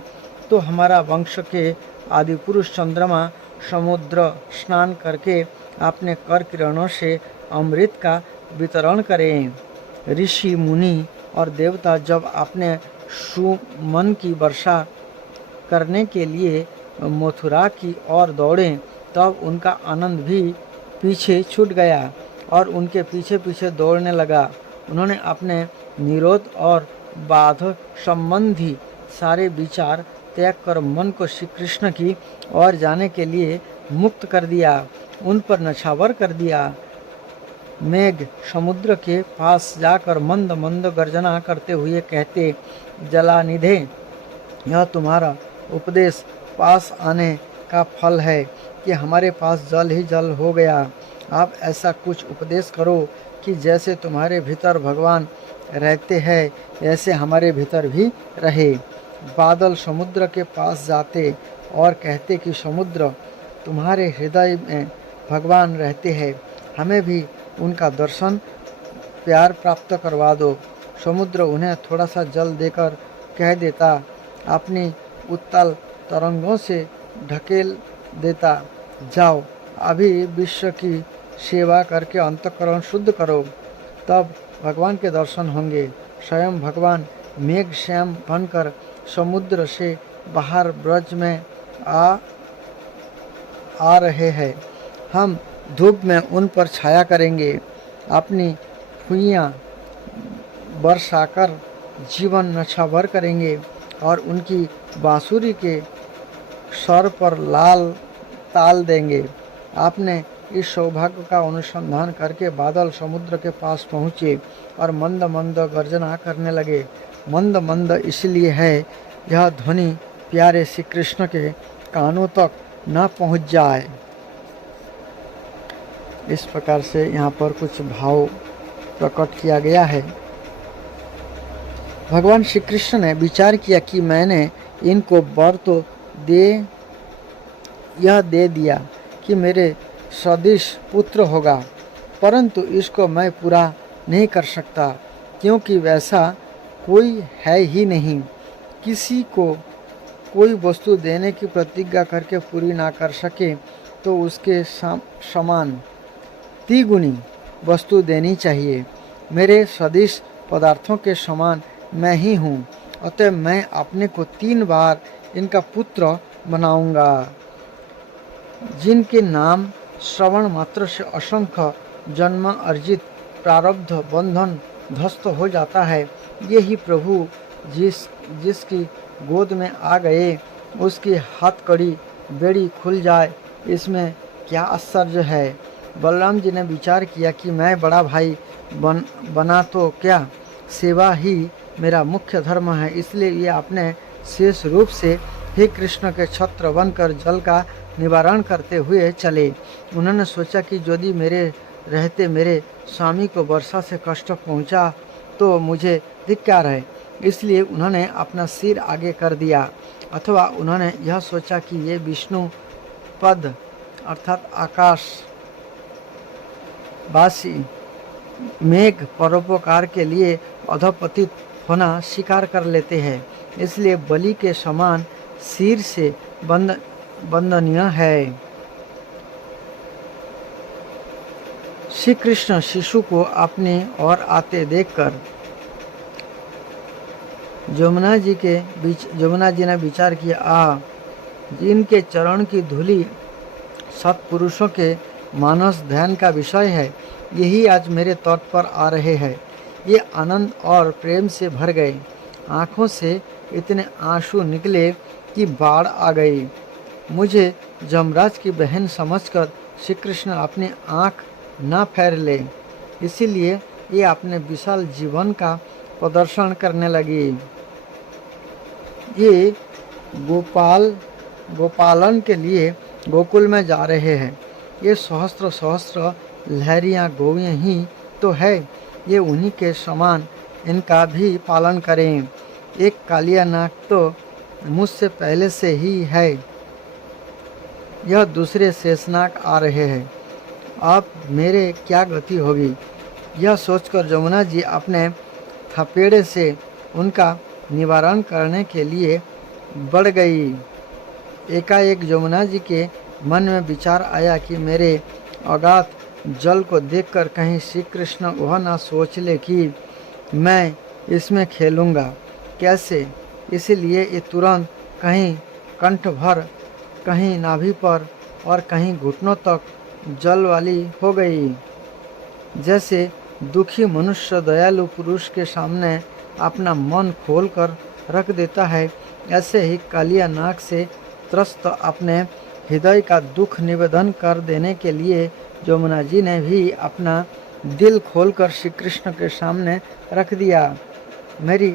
तो हमारा वंश के आदि पुरुष चंद्रमा समुद्र स्नान करके अपने कर किरणों से अमृत का वितरण करें। ऋषि मुनि और देवता जब अपने सुमन की वर्षा करने के लिए मथुरा की ओर दौड़े तब उनका आनंद भी पीछे छूट गया और उनके पीछे पीछे दौड़ने लगा। उन्होंने अपने निरोध और बाध संबंधी सारे विचार त्याग कर मन को श्री कृष्ण की ओर जाने के लिए मुक्त कर दिया, उन पर नछावर कर दिया। मेघ समुद्र के पास जाकर मंद मंद गर्जना करते हुए कहते, जलानिधे, यह तुम्हारा उपदेश पास आने का फल है कि हमारे पास जल ही जल हो गया। आप ऐसा कुछ उपदेश करो कि जैसे तुम्हारे भीतर भगवान रहते हैं ऐसे हमारे भीतर भी रहे। बादल समुद्र के पास जाते और कहते कि समुद्र, तुम्हारे हृदय में भगवान रहते हैं, हमें भी उनका दर्शन प्यार प्राप्त करवा दो। समुद्र उन्हें थोड़ा सा जल देकर कह देता, अपनी उत्तल तरंगों से ढकेल देता, जाओ अभी विश्व की सेवा करके अंतःकरण शुद्ध करो, तब भगवान के दर्शन होंगे। स्वयं भगवान मेघ श्याम बनकर समुद्र से बाहर ब्रज में आ रहे हैं। हम धूप में उन पर छाया करेंगे, अपनी फुइयाँ बरसाकर जीवन नछावर करेंगे और उनकी बांसुरी के स्वर पर लाल ताल देंगे। आपने इस सौभाग्य का अनुसंधान करके बादल समुद्र के पास पहुँचे और मंद मंद गर्जना करने लगे। मंद मंद इसलिए है यह ध्वनि प्यारे श्री कृष्ण के कानों तक न पहुँच जाए। इस प्रकार से यहाँ पर कुछ भाव प्रकट किया गया है। भगवान श्री कृष्ण ने विचार किया कि मैंने इनको वर तो दे दिया कि मेरे सदृश पुत्र होगा, परंतु इसको मैं पूरा नहीं कर सकता क्योंकि वैसा कोई है ही नहीं। किसी को कोई वस्तु देने की प्रतिज्ञा करके पूरी ना कर सके तो उसके समान तिगुनी वस्तु देनी चाहिए। मेरे सदृश पदार्थों के समान मैं ही हूँ, अतः मैं अपने को 3 बार इनका पुत्र बनाऊंगा। जिनके नाम श्रवण मात्र से असंख्य जन्म अर्जित प्रारब्ध बंधन ध्वस्त हो जाता है, यही प्रभु जिसकी गोद में आ गए उसकी हथकड़ी बेड़ी खुल जाए, इसमें क्या आश्चर्य है। बलराम जी ने विचार किया कि मैं बड़ा भाई बना तो क्या, सेवा ही मेरा मुख्य धर्म है, इसलिए ये अपने शेष रूप से ही कृष्ण के छत्र बनकर जल का निवारण करते हुए चले। उन्होंने सोचा कि यदि मेरे रहते मेरे स्वामी को वर्षा से कष्ट पहुंचा तो मुझे धिक्कार है, इसलिए उन्होंने अपना सिर आगे कर दिया। अथवा उन्होंने यह सोचा कि ये विष्णु पद अर्थात आकाश वासी मेघ परोपकार के लिए अधपतित होना स्वीकार कर लेते हैं, इसलिए बलि के समान सिर से वंदनीय है। श्री कृष्ण शिशु को अपनी ओर आते देखकर यमुना जी ने विचार किया, जिनके चरण की धूलि सत्पुरुषों के मानस ध्यान का विषय है, यही आज मेरे तट पर आ रहे हैं। ये आनंद और प्रेम से भर गए। आँखों से इतने आंसू निकले कि बाढ़ आ गई। मुझे जमराज की बहन समझकर श्री कृष्ण अपनी आँख न फेर ले, इसीलिए ये अपने विशाल जीवन का प्रदर्शन करने लगी। ये गोपालन के लिए गोकुल में जा रहे हैं। ये सहस्त्र सहस्त्र लहरियाँ गोवियाँ ही तो है, ये उन्हीं के समान इनका भी पालन करें। एक कालिया नाग तो मुझसे पहले से ही है, यह दूसरे शेषनाग आ रहे हैं, अब मेरे क्या गति होगी। यह सोचकर यमुना जी अपने थपेड़े से उनका निवारण करने के लिए बढ़ गई। एकाएक यमुना जी के मन में विचार आया कि मेरे अगाध जल को देखकर कहीं श्री कृष्ण वह ना सोच ले कि मैं इसमें खेलूँगा कैसे। इसलिए ये तुरंत कहीं कंठ भर, कहीं नाभि पर और कहीं घुटनों तक जल वाली हो गई। जैसे दुखी मनुष्य दयालु पुरुष के सामने अपना मन खोलकर रख देता है, ऐसे ही कालिया नाग से त्रस्त अपने हृदय का दुख निवेदन कर देने के लिए यमुना जी ने भी अपना दिल खोलकर श्री कृष्ण के सामने रख दिया। मेरी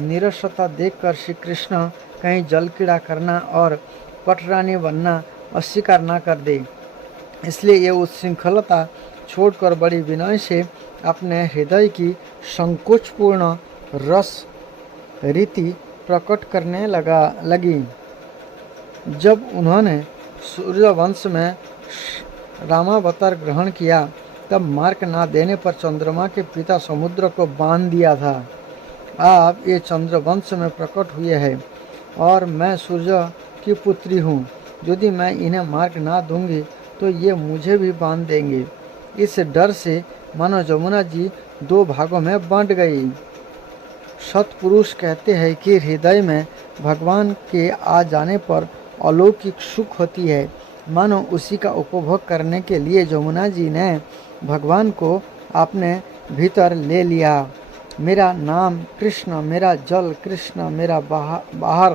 निरसता देखकर श्री कृष्ण कहीं जल कीड़ा करना और पटरानी बनना अस्वीकार न कर दे, इसलिए ये उच्छृंखलता छोड़कर बड़ी विनय से अपने हृदय की संकोचपूर्ण रस रीति प्रकट करने लगी। जब उन्होंने सूर्यवंश में रामावतार ग्रहण किया, तब मार्ग ना देने पर चंद्रमा के पिता समुद्र को बांध दिया था। आप ये चंद्रवंश में प्रकट हुए हैं और मैं सूर्य की पुत्री हूँ। यदि मैं इन्हें मार्ग ना दूंगी तो ये मुझे भी बांध देंगे। इस डर से मानो यमुना जी दो भागों में बंट गई। सत्पुरुष कहते हैं कि हृदय में भगवान के आ जाने पर अलौकिक सुख होती है, मानो उसी का उपभोग करने के लिए यमुना जी ने भगवान को अपने भीतर ले लिया। मेरा नाम कृष्ण, मेरा जल कृष्ण, मेरा बाहर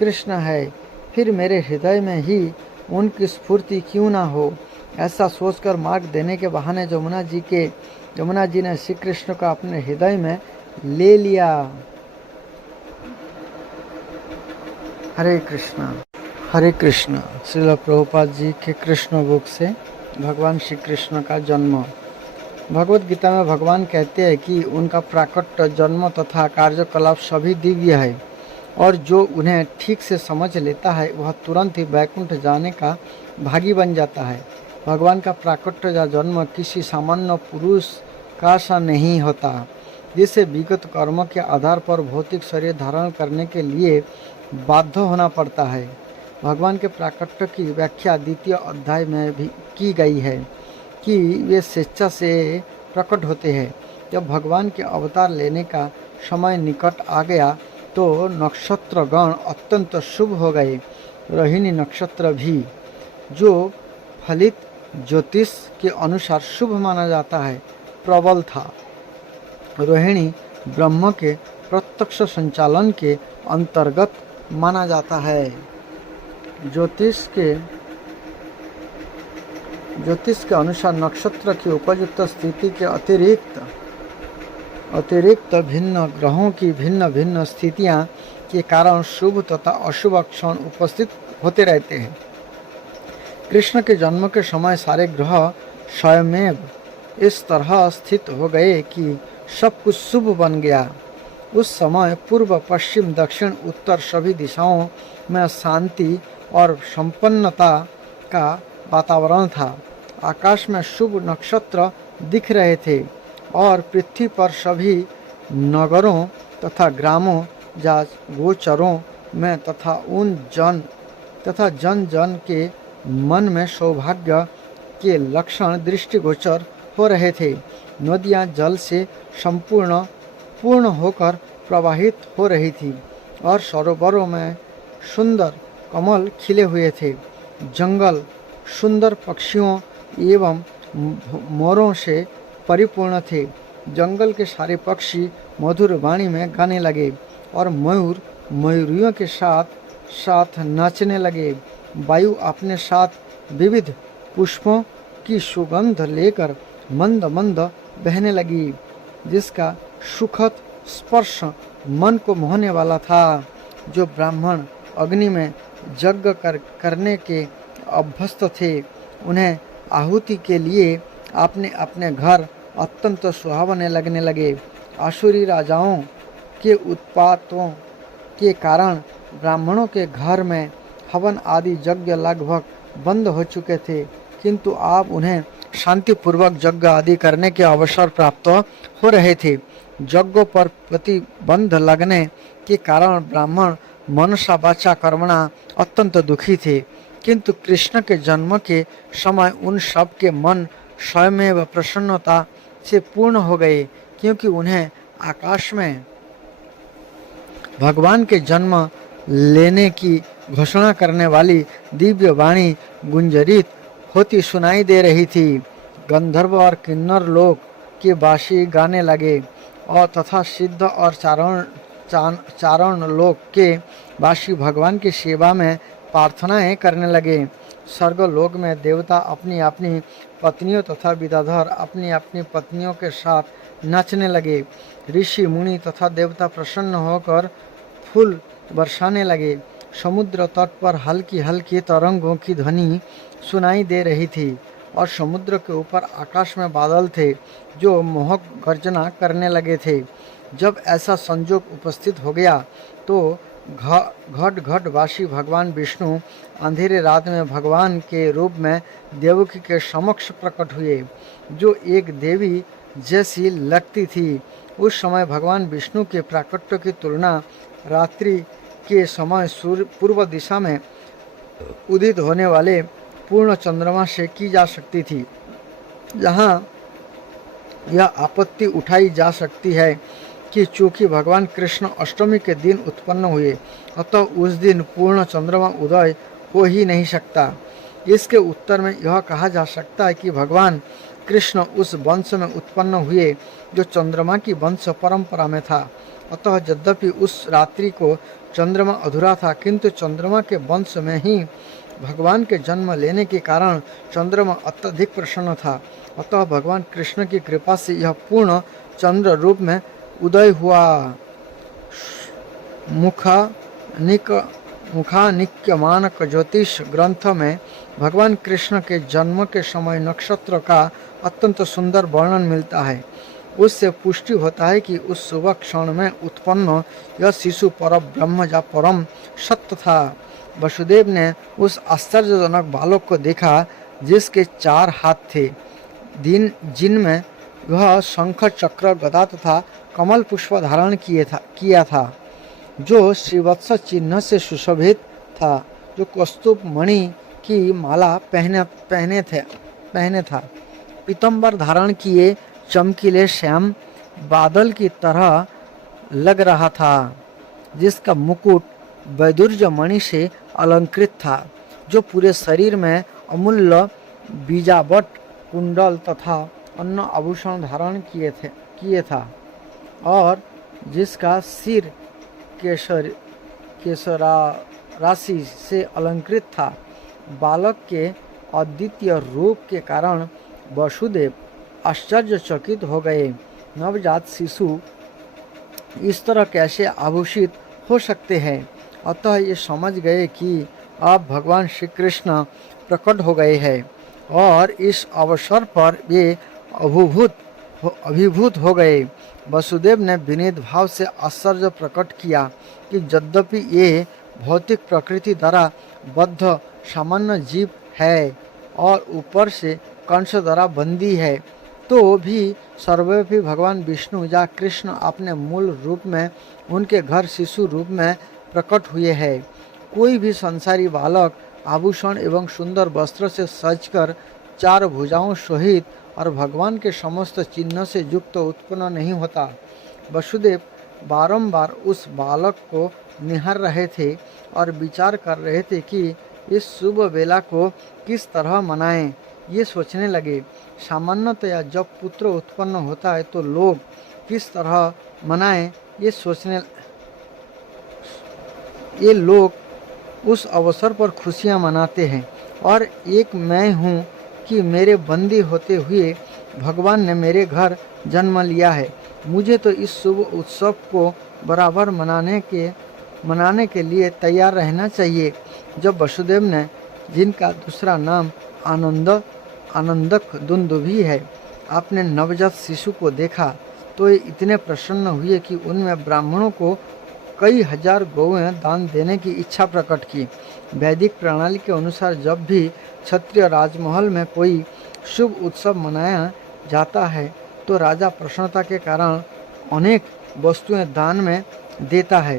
कृष्ण है, फिर मेरे हृदय में ही उनकी स्फूर्ति क्यों ना हो। ऐसा सोचकर मार्ग देने के बहाने यमुना जी ने श्री कृष्ण को अपने हृदय में ले लिया। हरे कृष्ण। श्रील प्रभुपाद जी के कृष्ण बुक से भगवान श्री कृष्ण का जन्म। भगवत गीता में भगवान कहते हैं कि उनका प्राकट्य, जन्म तथा कार्यकलाप सभी दिव्य है और जो उन्हें ठीक से समझ लेता है वह तुरंत ही वैकुंठ जाने का भागी बन जाता है। भगवान का प्राकट्य या जन्म किसी सामान्य पुरुष का सा नहीं होता, जिसे विगत कर्मों के आधार पर भौतिक शरीर धारण करने के लिए बाध्य होना पड़ता है। भगवान के प्राकट्य की व्याख्या द्वितीय अध्याय में भी की गई है कि वे स्वेच्छा से प्रकट होते हैं। जब भगवान के अवतार लेने का समय निकट आ गया तो नक्षत्रगण अत्यंत शुभ हो गए। रोहिणी नक्षत्र भी, जो फलित ज्योतिष के अनुसार शुभ माना जाता है, प्रबल था। रोहिणी ब्रह्म के प्रत्यक्ष संचालन के अंतर्गत माना जाता है। ज्योतिष के अनुसार नक्षत्र की उपयुक्त स्थिति के अतिरिक्त भिन्न ग्रहों की भिन्न भिन्न स्थितियां के कारण शुभ तथा अशुभ क्षण उपस्थित होते रहते हैं। कृष्ण के जन्म के समय सारे ग्रह स्वयमेव इस तरह स्थित हो गए कि सब कुछ शुभ बन गया। उस समय पूर्व, पश्चिम, दक्षिण, उत्तर सभी दिशाओं में शांति और संपन्नता का वातावरण था। आकाश में शुभ नक्षत्र दिख रहे थे और पृथ्वी पर सभी नगरों तथा ग्रामों या गोचरों में तथा जन जन के मन में सौभाग्य के लक्षण दृष्टिगोचर हो रहे थे। नदियाँ जल से पूर्ण होकर प्रवाहित हो रही थी और सरोवरों में सुंदर कमल खिले हुए थे। जंगल सुंदर पक्षियों एवं मोरों से परिपूर्ण थे। जंगल के सारे पक्षी मधुर वाणी में गाने लगे और मयूर मयूरियों के साथ साथ नाचने लगे। वायु अपने साथ विविध पुष्पों की सुगंध लेकर मंद मंद बहने लगी, जिसका सुखद स्पर्श मन को मोहने वाला था। जो ब्राह्मण अग्नि में यज्ञ करने के अभ्यस्त थे, उन्हें आहुति के लिए अपने अपने घर अत्यंत सुहावने लगने लगे। आसुरी राजाओं के उत्पातों के कारण ब्राह्मणों के घर में हवन आदि यज्ञ लगभग बंद हो चुके थे, किंतु अब उन्हें शांतिपूर्वक यज्ञ आदि करने के अवसर प्राप्त हो रहे थे। यज्ञों पर प्रतिबंध लगने के कारण ब्राह्मण मनसा वाचा कर्मणा अत्यंत दुखी थे, किंतु कृष्ण के जन्म के समय उन सब के मन स्वयं प्रसन्नता से पूर्ण हो गए, क्योंकि उन्हें आकाश में भगवान के जन्म लेने की घोषणा करने वाली दिव्य वाणी गुंजरित होती सुनाई दे रही थी। गंधर्व और किन्नर लोग के वासी गाने लगे और तथा सिद्ध और चारण लोग के वासी भगवान की सेवा में प्रार्थनाएं करने लगे। स्वर्गलोक में देवता अपनी अपनी पत्नियों तथा विद्याधर अपनी अपनी पत्नियों के साथ नाचने लगे। ऋषि मुनि तथा देवता प्रसन्न होकर फूल बरसाने लगे। समुद्र तट पर हल्की हल्की तरंगों की ध्वनि सुनाई दे रही थी और समुद्र के ऊपर आकाश में बादल थे जो मोहक गर्जना करने लगे थे। जब ऐसा संजोग उपस्थित हो गया तो घट घट वासी भगवान विष्णु अंधेरे रात में भगवान के रूप में देवकी के समक्ष प्रकट हुए, जो एक देवी जैसी लगती थी। उस समय भगवान विष्णु के प्राकट्य की तुलना रात्रि के समय सूर्य पूर्व दिशा में उदित होने वाले पूर्ण चंद्रमा से की जा सकती थी। यहाँ यह आपत्ति उठाई जा सकती है कि चूंकि भगवान कृष्ण अष्टमी के दिन उत्पन्न हुए, अतः उस दिन पूर्ण चंद्रमा उदय हो ही नहीं सकता। इसके उत्तर में यह कहा जा सकता है कि भगवान कृष्ण उस वंश में उत्पन्न हुए जो चंद्रमा की वंश परंपरा में था। अतः यद्यपि उस रात्रि को चंद्रमा अधूरा था, किंतु चंद्रमा के वंश में ही भगवान के जन्म लेने के कारण चंद्रमा अत्यधिक प्रसन्न था। अतः भगवान कृष्ण की कृपा से यह पूर्ण चंद्र रूप में उदय हुआ। मुखानिक्यमानक ज्योतिष ग्रंथ में भगवान कृष्ण के जन्म के समय नक्षत्र का अत्यंत सुंदर वर्णन मिलता है। उससे पुष्टि होता है कि उस शुभ क्षण में उत्पन्न यह शिशु पर ब्रह्म या परम सत्य था। वसुदेव ने उस आश्चर्यजनक बालक को देखा जिसके 4 हाथ थे, जिनमें वह शंख चक्र गदा तथा कमल पुष्प धारण किया था, जो श्रीवत्स चिन्ह से सुशोभित था, जो कस्तूप मणि की माला पहने था। पीतंबर धारण किए चमकीले श्याम बादल की तरह लग रहा था, जिसका मुकुट वैदुर्य मणि से अलंकृत था, जो पूरे शरीर में अमूल्य बीजावट कुंडल तथा अन्य आभूषण धारण किए था और जिसका सिर केसरा राशि से अलंकृत था। बालक के अद्वितीय रूप के कारण वसुदेव आश्चर्यचकित हो गए। नवजात शिशु इस तरह कैसे आभूषित हो सकते हैं? अतः ये समझ गए कि अब भगवान श्री कृष्ण प्रकट हो गए हैं और इस अवसर पर वे अभिभूत हो गए। वसुदेव ने विनीत भाव से आश्चर्य प्रकट किया कि यद्यपि ये भौतिक प्रकृति द्वारा बद्ध सामान्य जीव है और ऊपर से कंस द्वारा बंदी है, तो भी सर्वव्यापी भगवान विष्णु या कृष्ण अपने मूल रूप में उनके घर शिशु रूप में प्रकट हुए हैं। कोई भी संसारी बालक आभूषण एवं सुंदर वस्त्र से सजकर 4 भुजाओं सहित और भगवान के समस्त चिन्ह से युक्त उत्पन्न नहीं होता। वसुदेव बारंबार उस बालक को निहार रहे थे और विचार कर रहे थे कि इस शुभ बेला को किस तरह मनाएं। ये सोचने लगे, सामान्यतया जब पुत्र उत्पन्न होता है तो लोग किस तरह मनाएं, ये लोग उस अवसर पर खुशियां मनाते हैं। और एक मैं हूँ कि मेरे बंदी होते हुए भगवान ने मेरे घर जन्म लिया है। मुझे तो इस शुभ उत्सव को बराबर मनाने के लिए तैयार रहना चाहिए। जब वसुदेव ने, जिनका दूसरा नाम आनंदक दुंदुभी है, आपने नवजात शिशु को देखा तो ये इतने प्रसन्न हुए कि उनमें ब्राह्मणों को कई हजार गौएं दान देने की इच्छा प्रकट की। वैदिक प्रणाली के अनुसार जब भी क्षत्रिय राजमहल में कोई शुभ उत्सव मनाया जाता है तो राजा प्रसन्नता के कारण अनेक वस्तुएं दान में देता है।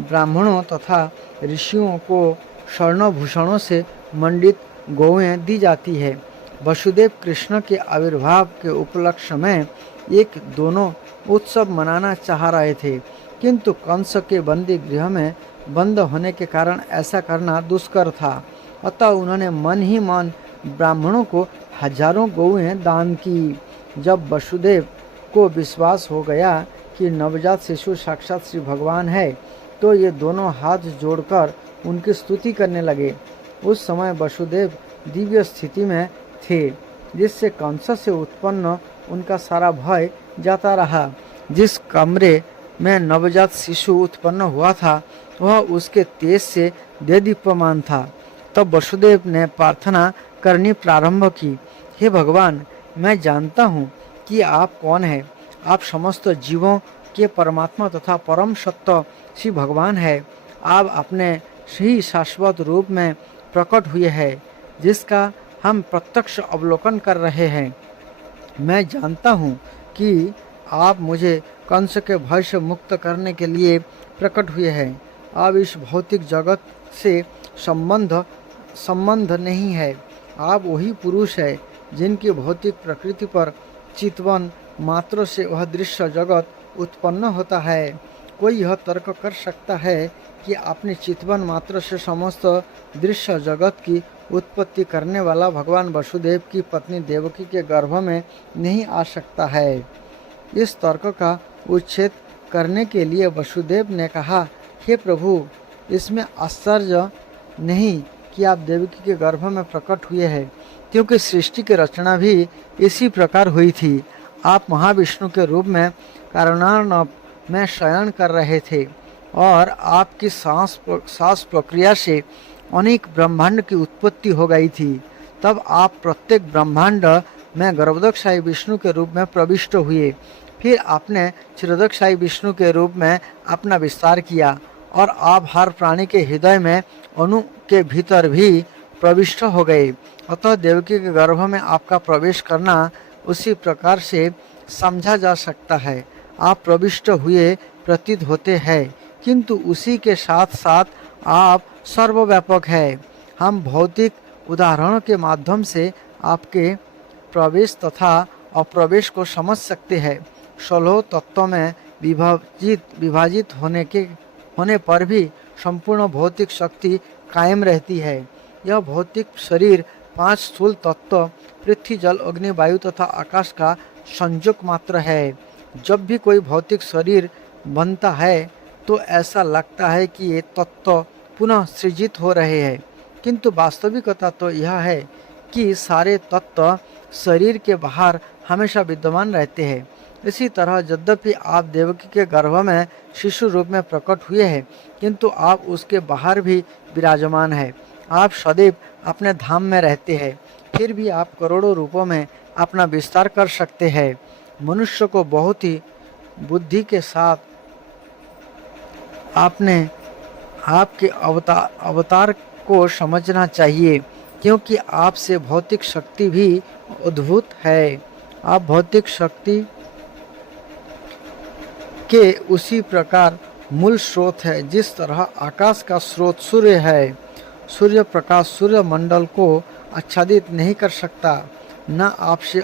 ब्राह्मणों तथा ऋषियों को स्वर्णभूषणों से मंडित गौएं दी जाती है। वसुदेव कृष्ण के आविर्भाव के उपलक्ष्य में एक दोनों उत्सव मनाना चाह रहे थे, किंतु कंस के बंदी गृह में बंद होने के कारण ऐसा करना दुष्कर था। अतः उन्होंने मन ही मन ब्राह्मणों को हजारों गौएं दान की। जब वसुदेव को विश्वास हो गया कि नवजात शिशु साक्षात श्री भगवान है तो ये दोनों हाथ जोड़कर उनकी स्तुति करने लगे। उस समय वसुदेव दिव्य स्थिति में थे, जिससे कंस से उत्पन्न उनका सारा भय जाता रहा। जिस कमरे में नवजात शिशु उत्पन्न हुआ था वह उसके तेज से देदीप्यमान था। तब वसुदेव ने प्रार्थना करनी प्रारंभ की, हे भगवान, मैं जानता हूँ कि आप कौन हैं। आप समस्त जीवों के परमात्मा तथा परम सत्य श्री भगवान है। आप अपने सही शाश्वत रूप में प्रकट हुए हैं, जिसका हम प्रत्यक्ष अवलोकन कर रहे हैं। मैं जानता हूँ कि आप मुझे कंस के भय से मुक्त करने के लिए प्रकट हुए हैं। आप इस भौतिक जगत से संबंध नहीं है। आप वही पुरुष है जिनकी भौतिक प्रकृति पर चितवन मात्र से वह दृश्य जगत उत्पन्न होता है। कोई यह तर्क कर सकता है कि अपने चितवन मात्र से समस्त दृश्य जगत की उत्पत्ति करने वाला भगवान वसुदेव की पत्नी देवकी के गर्भ में नहीं आ सकता है। इस तर्क का उच्छेद करने के लिए वसुदेव ने कहा, हे प्रभु, इसमें आश्चर्य नहीं कि आप देवकी के गर्भ में प्रकट हुए हैं, क्योंकि सृष्टि की रचना भी इसी प्रकार हुई थी। आप महाविष्णु के रूप में कारणार्णव में शयन कर रहे थे और आपकी सांस प्रक्रिया से अनेक ब्रह्मांड की उत्पत्ति हो गई थी। तब आप प्रत्येक ब्रह्मांड में गर्भोदकशाही विष्णु के रूप में प्रविष्ट हुए। फिर आपने क्षीरोदकशाही विष्णु के रूप में अपना विस्तार किया और आप हर प्राणी के हृदय में अणु के भीतर भी प्रविष्ट हो गए। अतः देवकी के गर्भ में आपका प्रवेश करना उसी प्रकार से समझा जा सकता है। आप प्रविष्ट हुए प्रतीत होते हैं, किंतु उसी के साथ साथ आप सर्वव्यापक है। हम भौतिक उदाहरणों के माध्यम से आपके प्रवेश तथा अप्रवेश को समझ सकते हैं। 16 तत्वों में विभाजित होने पर भी संपूर्ण भौतिक शक्ति कायम रहती है। यह भौतिक शरीर 5 स्थूल तत्व पृथ्वी, जल, अग्नि, वायु तथा आकाश का संयोग मात्र है। जब भी कोई भौतिक शरीर बनता है तो ऐसा लगता है कि ये तत्व पुनः सृजित हो रहे हैं, किंतु वास्तविकता तो यह है कि सारे तत्व शरीर के बाहर हमेशा विद्यमान रहते हैं। इसी तरह यद्यपि आप देवकी के गर्भ में शिशु रूप में प्रकट हुए हैं, किंतु आप उसके बाहर भी विराजमान हैं। आप सदैव अपने धाम में रहते हैं, फिर भी आप करोड़ों रूपों में अपना विस्तार कर सकते हैं। मनुष्य को बहुत ही बुद्धि के साथ आपके अवतार को समझना चाहिए, क्योंकि आपसे भौतिक शक्ति भी अद्भुत है। आप भौतिक शक्ति के उसी प्रकार मूल स्रोत है जिस तरह आकाश का स्रोत सूर्य है। सूर्य प्रकाश सूर्य मंडल को आच्छादित नहीं कर सकता। न आपसे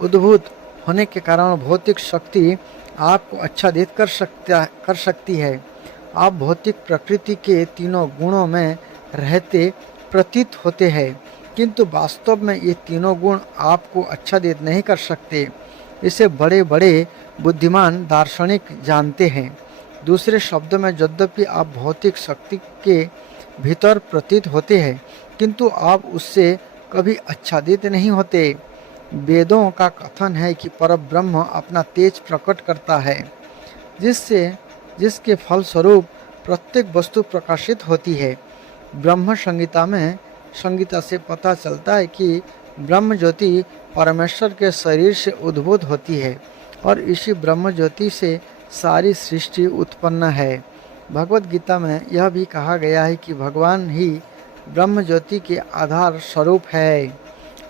उद्भूत होने के कारण भौतिक शक्ति आपको आच्छादित कर सकती है। आप भौतिक प्रकृति के तीनों गुणों में रहते प्रतीत होते हैं, किंतु वास्तव में ये तीनों गुण आपको आच्छादित नहीं कर सकते। इसे बड़े बड़े बुद्धिमान दार्शनिक जानते हैं। दूसरे शब्दों में, यद्यपि आप भौतिक शक्ति के भीतर प्रतीत होते हैं, किंतु आप उससे कभी आच्छादित नहीं होते। वेदों का कथन है कि परब्रह्म अपना तेज प्रकट करता है, जिसके फलस्वरूप प्रत्येक वस्तु प्रकाशित होती है। ब्रह्म संगीता से पता चलता है कि ब्रह्म ज्योति परमेश्वर के शरीर से उद्भूत होती है और इसी ब्रह्म ज्योति से सारी सृष्टि उत्पन्न है। भगवत गीता में यह भी कहा गया है कि भगवान ही ब्रह्म ज्योति के आधार स्वरूप है।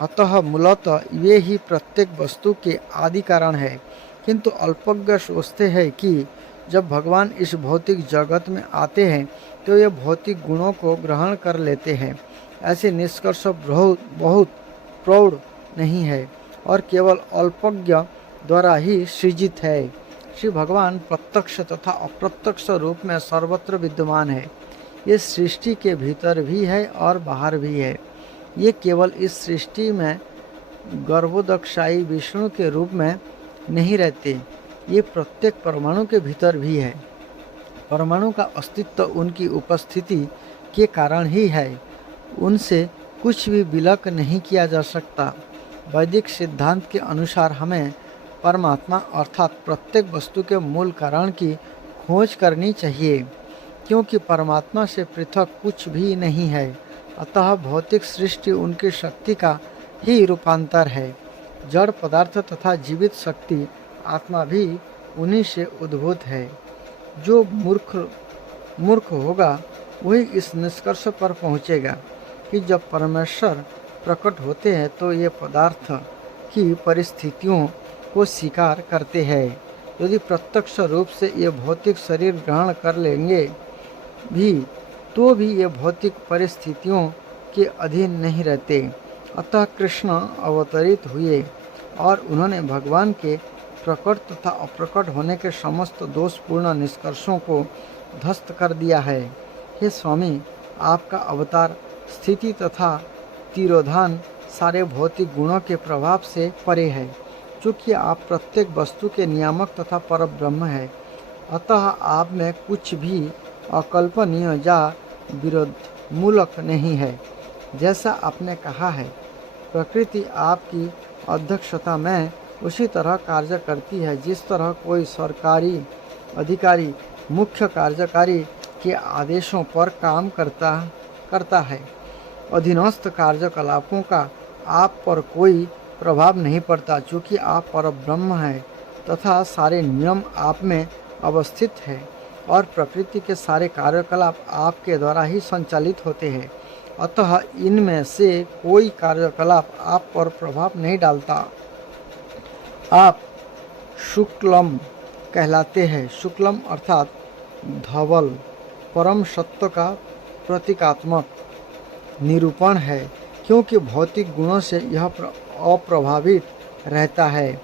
अतः मूलतः वे ही प्रत्येक वस्तु के आदि कारण है। किंतु अल्पज्ञ सोचते हैं कि जब भगवान इस भौतिक जगत में आते हैं तो ये भौतिक गुणों को ग्रहण कर लेते हैं। ऐसे निष्कर्ष बहुत प्रौढ़ नहीं है और केवल अल्पज्ञ द्वारा ही सृजित है। श्री भगवान प्रत्यक्ष तथा अप्रत्यक्ष रूप में सर्वत्र विद्यमान है। ये सृष्टि के भीतर भी है और बाहर भी है। ये केवल इस सृष्टि में गर्भोदकशायी विष्णु के रूप में नहीं रहते, ये प्रत्येक परमाणु के भीतर भी है। परमाणु का अस्तित्व उनकी उपस्थिति के कारण ही है। उनसे कुछ भी विलक नहीं किया जा सकता। वैदिक सिद्धांत के अनुसार हमें परमात्मा अर्थात प्रत्येक वस्तु के मूल कारण की खोज करनी चाहिए, क्योंकि परमात्मा से पृथक कुछ भी नहीं है। अतः भौतिक सृष्टि उनकी शक्ति का ही रूपांतर है। जड़ पदार्थ तथा जीवित शक्ति आत्मा भी उन्हीं से उद्भूत है। जो मूर्ख होगा वही इस निष्कर्ष पर पहुँचेगा कि जब परमेश्वर प्रकट होते हैं तो ये पदार्थ की परिस्थितियों को स्वीकार करते हैं। यदि प्रत्यक्ष रूप से ये भौतिक शरीर ग्रहण कर लेंगे भी तो भी ये भौतिक परिस्थितियों के अधीन नहीं रहते। अतः कृष्ण अवतरित हुए और उन्होंने भगवान के प्रकट तथा अप्रकट होने के समस्त दोषपूर्ण निष्कर्षों को ध्वस्त कर दिया है। हे स्वामी, आपका अवतार स्थिति तथा तिरोधान सारे भौतिक गुणों के प्रभाव से परे है, चूँकि आप प्रत्येक वस्तु के नियामक तथा परब्रह्म है। अतः आप में कुछ भी अकल्पनीय या विरोध मूलक नहीं है। जैसा आपने कहा है, प्रकृति आपकी अध्यक्षता में उसी तरह कार्य करती है जिस तरह कोई सरकारी अधिकारी मुख्य कार्यकारी के आदेशों पर काम करता है। अधीनस्थ कार्यकलापों का आप पर कोई प्रभाव नहीं पड़ता, चूँकि आप परब्रह्म हैं तथा सारे नियम आप में अवस्थित है और प्रकृति के सारे कार्यकलाप आपके द्वारा ही संचालित होते हैं। अतः इनमें से कोई कार्यकलाप आप पर प्रभाव नहीं डालता। आप शुक्लम कहलाते हैं। शुक्लम अर्थात धवल परम सत्य का प्रतीकात्मक निरूपण है, क्योंकि भौतिक गुणों से यह अप्रभावित रहता है।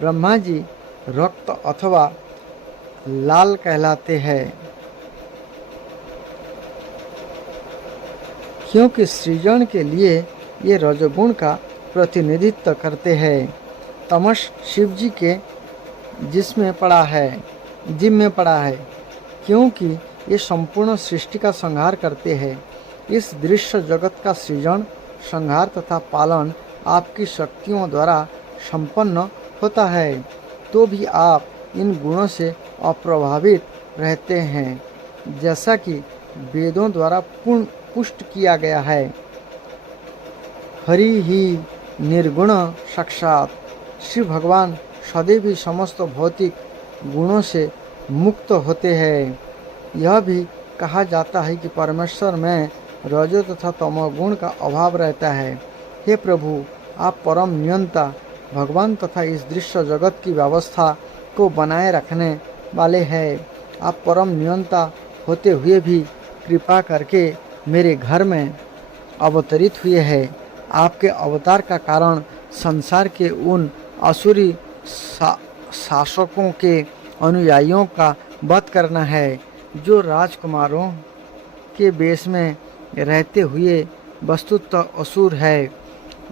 ब्रह्मा जी रक्त अथवा लाल कहलाते हैं, क्योंकि सृजन के लिए ये रजोगुण का प्रतिनिधित्व करते हैं। तमस शिव जी के जिम्मे पड़ा है, क्योंकि ये संपूर्ण सृष्टि का संहार करते हैं। इस दृश्य जगत का सृजन, संहार तथा पालन आपकी शक्तियों द्वारा संपन्न होता है, तो भी आप इन गुणों से अप्रभावित रहते हैं, जैसा कि वेदों द्वारा पुष्ट किया गया है। हरि ही निर्गुण साक्षात। श्री भगवान सदैव ही समस्त भौतिक गुणों से मुक्त होते हैं। यह भी कहा जाता है कि परमेश्वर में रजो तथा तमो गुण का अभाव रहता है। हे प्रभु, आप परम नियंता भगवान तथा इस दृश्य जगत की व्यवस्था को बनाए रखने वाले हैं। आप परम नियंता होते हुए भी कृपा करके मेरे घर में अवतरित हुए हैं। आपके अवतार का कारण संसार के उन असुरी शासकों के अनुयायियों का वध करना है, जो राजकुमारों के वेश में रहते हुए वस्तुतः असुर है।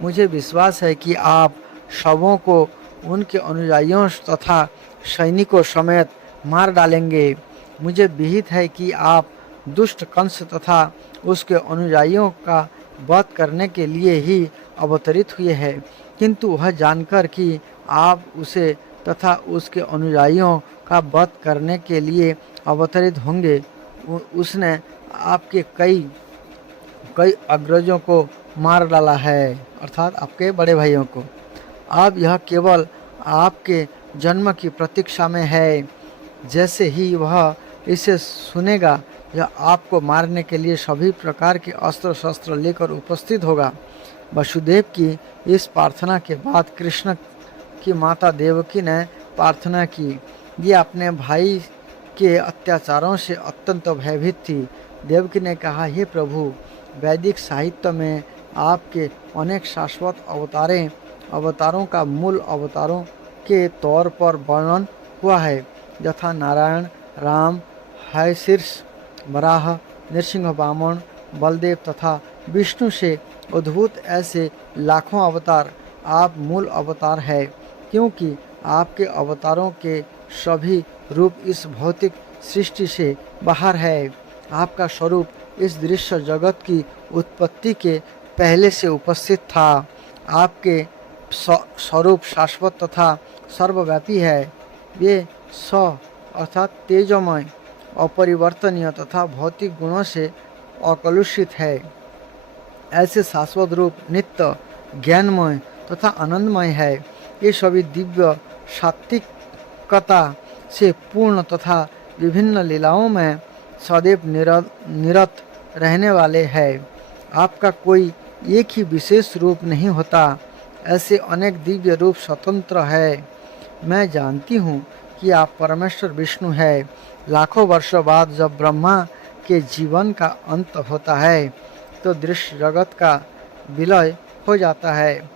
मुझे विश्वास है कि आप शवों को उनके अनुयायियों तथा सैनिकों समेत मार डालेंगे। मुझे विहित है कि आप दुष्ट कंस तथा उसके अनुयायियों का वध करने के लिए ही अवतरित हुए हैं, किंतु वह जानकर कि आप उसे तथा उसके अनुयायियों का वध करने के लिए अवतरित होंगे, उसने आपके कई अग्रजों को मार डाला है, अर्थात आपके बड़े भाइयों को। अब यह केवल आपके जन्म की प्रतीक्षा में है। जैसे ही वह इसे सुनेगा, यह आपको मारने के लिए सभी प्रकार के अस्त्र शस्त्र लेकर उपस्थित होगा। वसुदेव की इस प्रार्थना के बाद कृष्ण की माता देवकी ने प्रार्थना की। ये अपने भाई के अत्याचारों से अत्यंत भयभीत थी। देवकी ने कहा, हे प्रभु, वैदिक साहित्य में आपके अनेक शाश्वत अवतारों का मूल अवतारों के तौर पर वर्णन हुआ है, यथा नारायण, राम, हयशीर्ष, वराह, नृसिंह, वामन, बलदेव तथा विष्णु से उद्भूत ऐसे लाखों अवतार आप मूल अवतार है, क्योंकि आपके अवतारों के सभी रूप इस भौतिक सृष्टि से बाहर है। आपका स्वरूप इस दृश्य जगत की उत्पत्ति के पहले से उपस्थित था। आपके स्वरूप शाश्वत तथा सर्वव्यापी है। ये अर्थात तेजोमय, अपरिवर्तनीय तथा भौतिक गुणों से अकलुषित है। ऐसे शाश्वत रूप नित्य, ज्ञानमय तथा आनंदमय है। ये सभी दिव्य सात्विकता से पूर्ण तथा विभिन्न लीलाओं में सदैव निरत रहने वाले हैं। आपका कोई एक ही विशेष रूप नहीं होता, ऐसे अनेक दिव्य रूप स्वतंत्र है। मैं जानती हूँ कि आप परमेश्वर विष्णु है। लाखों वर्षों बाद जब ब्रह्मा के जीवन का अंत होता है, तो दृश्य जगत का विलय हो जाता है।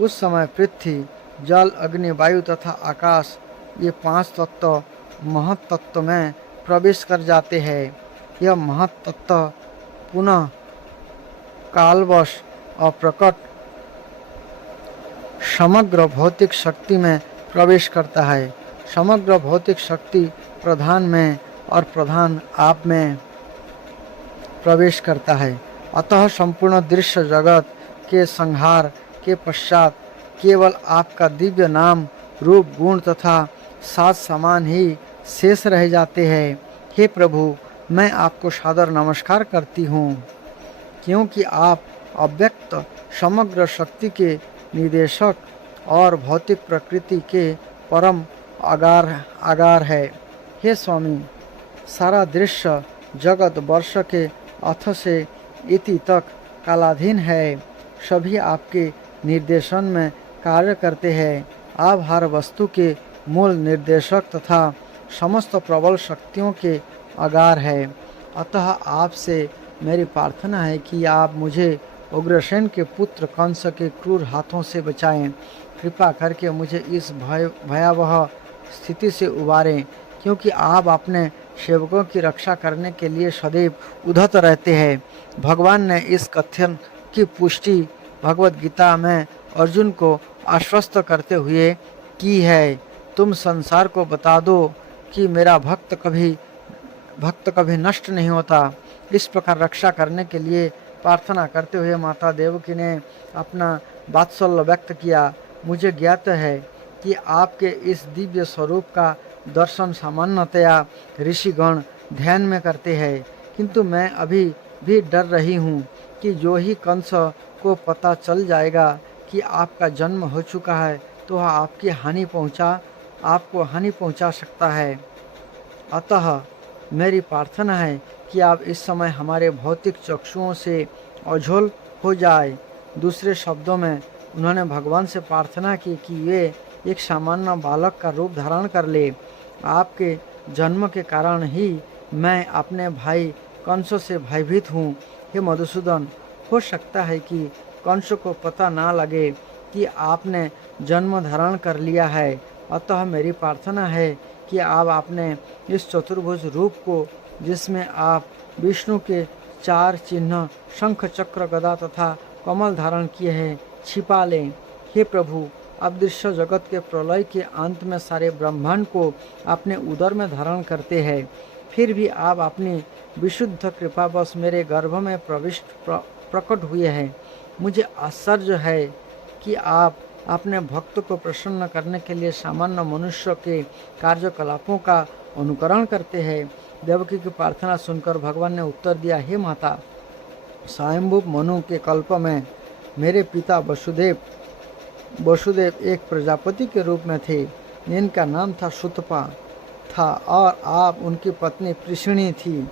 उस समय पृथ्वी, जल, अग्नि, वायु तथा आकाश, ये 5 तत्व महत्तत्व में प्रवेश कर जाते हैं। यह महत्तत्व पुनः कालवश और प्रकट समग्र भौतिक शक्ति में प्रवेश करता है। समग्र भौतिक शक्ति प्रधान में और प्रधान आप में प्रवेश करता है। अतः संपूर्ण दृश्य जगत के संहार के पश्चात केवल आपका दिव्य नाम, रूप, गुण तथा साज सामान ही शेष रह जाते हैं। हे प्रभु, मैं आपको सादर नमस्कार करती हूँ, क्योंकि आप अव्यक्त समग्र शक्ति के निदेशक और भौतिक प्रकृति के परम आगार है। हे स्वामी, सारा दृश्य जगत वर्ष के अथ से इति तक कालाधीन है। सभी आपके निर्देशन में कार्य करते हैं। आप हर वस्तु के मूल निर्देशक तथा समस्त प्रबल शक्तियों के आगार है। अतः आपसे मेरी प्रार्थना है कि आप मुझे उग्रसेन के पुत्र कंस के क्रूर हाथों से बचाएं। कृपा करके मुझे इस भयावह स्थिति से उबारें, क्योंकि आप अपने सेवकों की रक्षा करने के लिए सदैव उद्धत रहते हैं। भगवान ने इस कथन की पुष्टि भगवत गीता में अर्जुन को आश्वस्त करते हुए की है। तुम संसार को बता दो कि मेरा भक्त कभी नष्ट नहीं होता। इस प्रकार रक्षा करने के लिए प्रार्थना करते हुए माता देवकी ने अपना वात्सल्य व्यक्त किया। मुझे ज्ञात है कि आपके इस दिव्य स्वरूप का दर्शन सामान्यतया ऋषिगण ध्यान में करते हैं, किंतु मैं अभी भी डर रही हूँ कि जो ही कंस को पता चल जाएगा कि आपका जन्म हो चुका है, तो वह आपको हानि पहुँचा सकता है। अतः मेरी प्रार्थना है कि आप इस समय हमारे भौतिक चक्षुओं से ओझल हो जाए। दूसरे शब्दों में उन्होंने भगवान से प्रार्थना की कि वे एक सामान्य बालक का रूप धारण कर ले। आपके जन्म के कारण ही मैं अपने भाई कंस से भयभीत हूँ। हे मधुसूदन, हो सकता है कि कंस को पता ना लगे कि आपने जन्म धारण कर लिया है। अतः मेरी प्रार्थना है कि आप अपने इस चतुर्भुज रूप को, जिसमें आप विष्णु के 4 चिन्ह शंख चक्र गदा तथा कमल धारण किए हैं छिपा लें। हे प्रभु, आप दृश्य जगत के प्रलय के अंत में सारे ब्रह्मांड को अपने उदर में धारण करते हैं, फिर भी आप अपनी विशुद्ध कृपावश मेरे गर्भ में प्रकट हुए हैं। मुझे आश्चर्य है कि आप अपने भक्त को प्रसन्न करने के लिए सामान्य मनुष्य के कार्यकलापों का अनुकरण करते हैं। देवकी की प्रार्थना सुनकर भगवान ने उत्तर दिया, हे माता, स्वयंभू मनु के कल्प में मेरे पिता वसुदेव एक प्रजापति के रूप में थे, जिनका नाम था सुतपा था और आप उनकी पत्नी पृष्णी थी।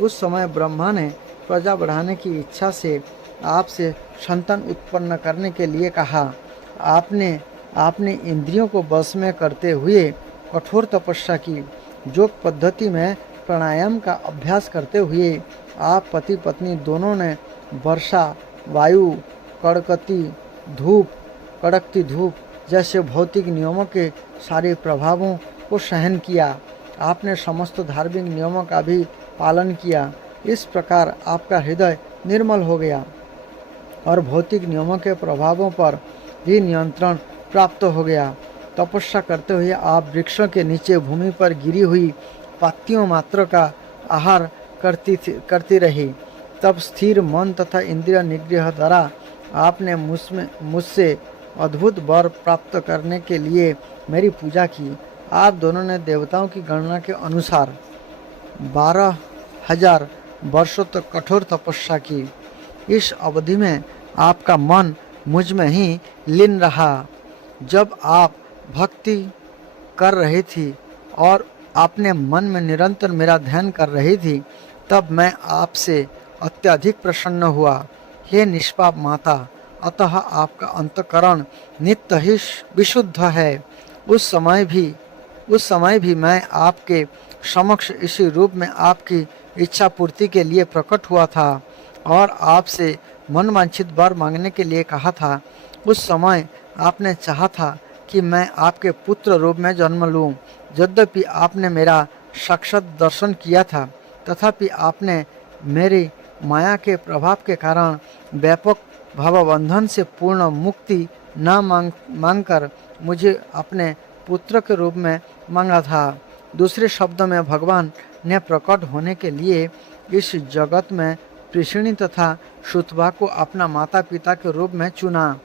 उस समय ब्रह्मा ने प्रजा बढ़ाने की इच्छा से आपसे संतान उत्पन्न करने के लिए कहा। आपने इंद्रियों को वश में करते हुए कठोर तपस्या की। योग पद्धति में प्राणायाम का अभ्यास करते हुए आप पति पत्नी दोनों ने वर्षा, वायु, कड़कती धूप जैसे भौतिक नियमों के सारे प्रभावों को सहन किया। आपने समस्त धार्मिक नियमों का भी पालन किया। इस प्रकार आपका हृदय निर्मल हो गया और भौतिक नियमों के प्रभावों पर भी नियंत्रण प्राप्त हो गया। तपस्या करते हुए आप वृक्षों के नीचे भूमि पर गिरी हुई पत्तियों मात्र का आहार करती रही। तब स्थिर मन तथा इंद्रिय निग्रह द्वारा आपने मुझसे अद्भुत वर प्राप्त करने के लिए मेरी पूजा की। आप दोनों ने देवताओं की गणना के अनुसार 12,000 वर्षों तक कठोर तपस्या की। इस अवधि में आपका मन मुझ में ही लीन रहा। जब आप भक्ति कर रही थी और अपने मन में निरंतर मेरा ध्यान कर रही थी, तब मैं आपसे अत्यधिक प्रसन्न हुआ। हे निष्पाप माता, अतः आपका अंतःकरण नित्य ही विशुद्ध है। उस समय भी मैं आपके समक्ष इसी रूप में आपकी इच्छा पूर्ति के लिए प्रकट हुआ था और आपसे मनवांछित वर मांगने के लिए कहा था। उस समय आपने चाहा था कि मैं आपके पुत्र रूप में जन्म लूं। यद्यपि आपने मेरा साक्षात दर्शन किया था, तथापि आपने मेरी माया के प्रभाव के कारण व्यापक भावबंधन से पूर्ण मुक्ति न मांगकर मुझे अपने पुत्र के रूप में मांगा था। दूसरे शब्दों में भगवान ने प्रकट होने के लिए इस जगत में पृष्णी तथा सुतपा को अपना माता पिता के रूप में चुना।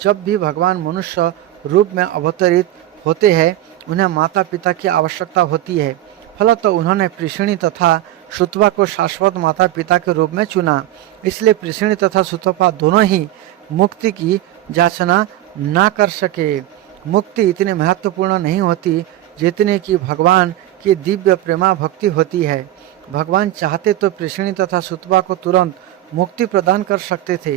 जब भी भगवान मनुष्य रूप में अवतरित होते हैं, उन्हें माता पिता की आवश्यकता होती है। फलतः उन्होंने पृष्णी तथा सुतपा को शाश्वत माता पिता के रूप में चुना। इसलिए पृष्णी तथा सुतपा दोनों ही मुक्ति की याचना न कर सके। मुक्ति इतनी महत्वपूर्ण नहीं होती जितने कि भगवान की दिव्य प्रेमा भक्ति होती है। भगवान चाहते तो पृष्णी तथा सुतपा को तुरंत मुक्ति प्रदान कर सकते थे,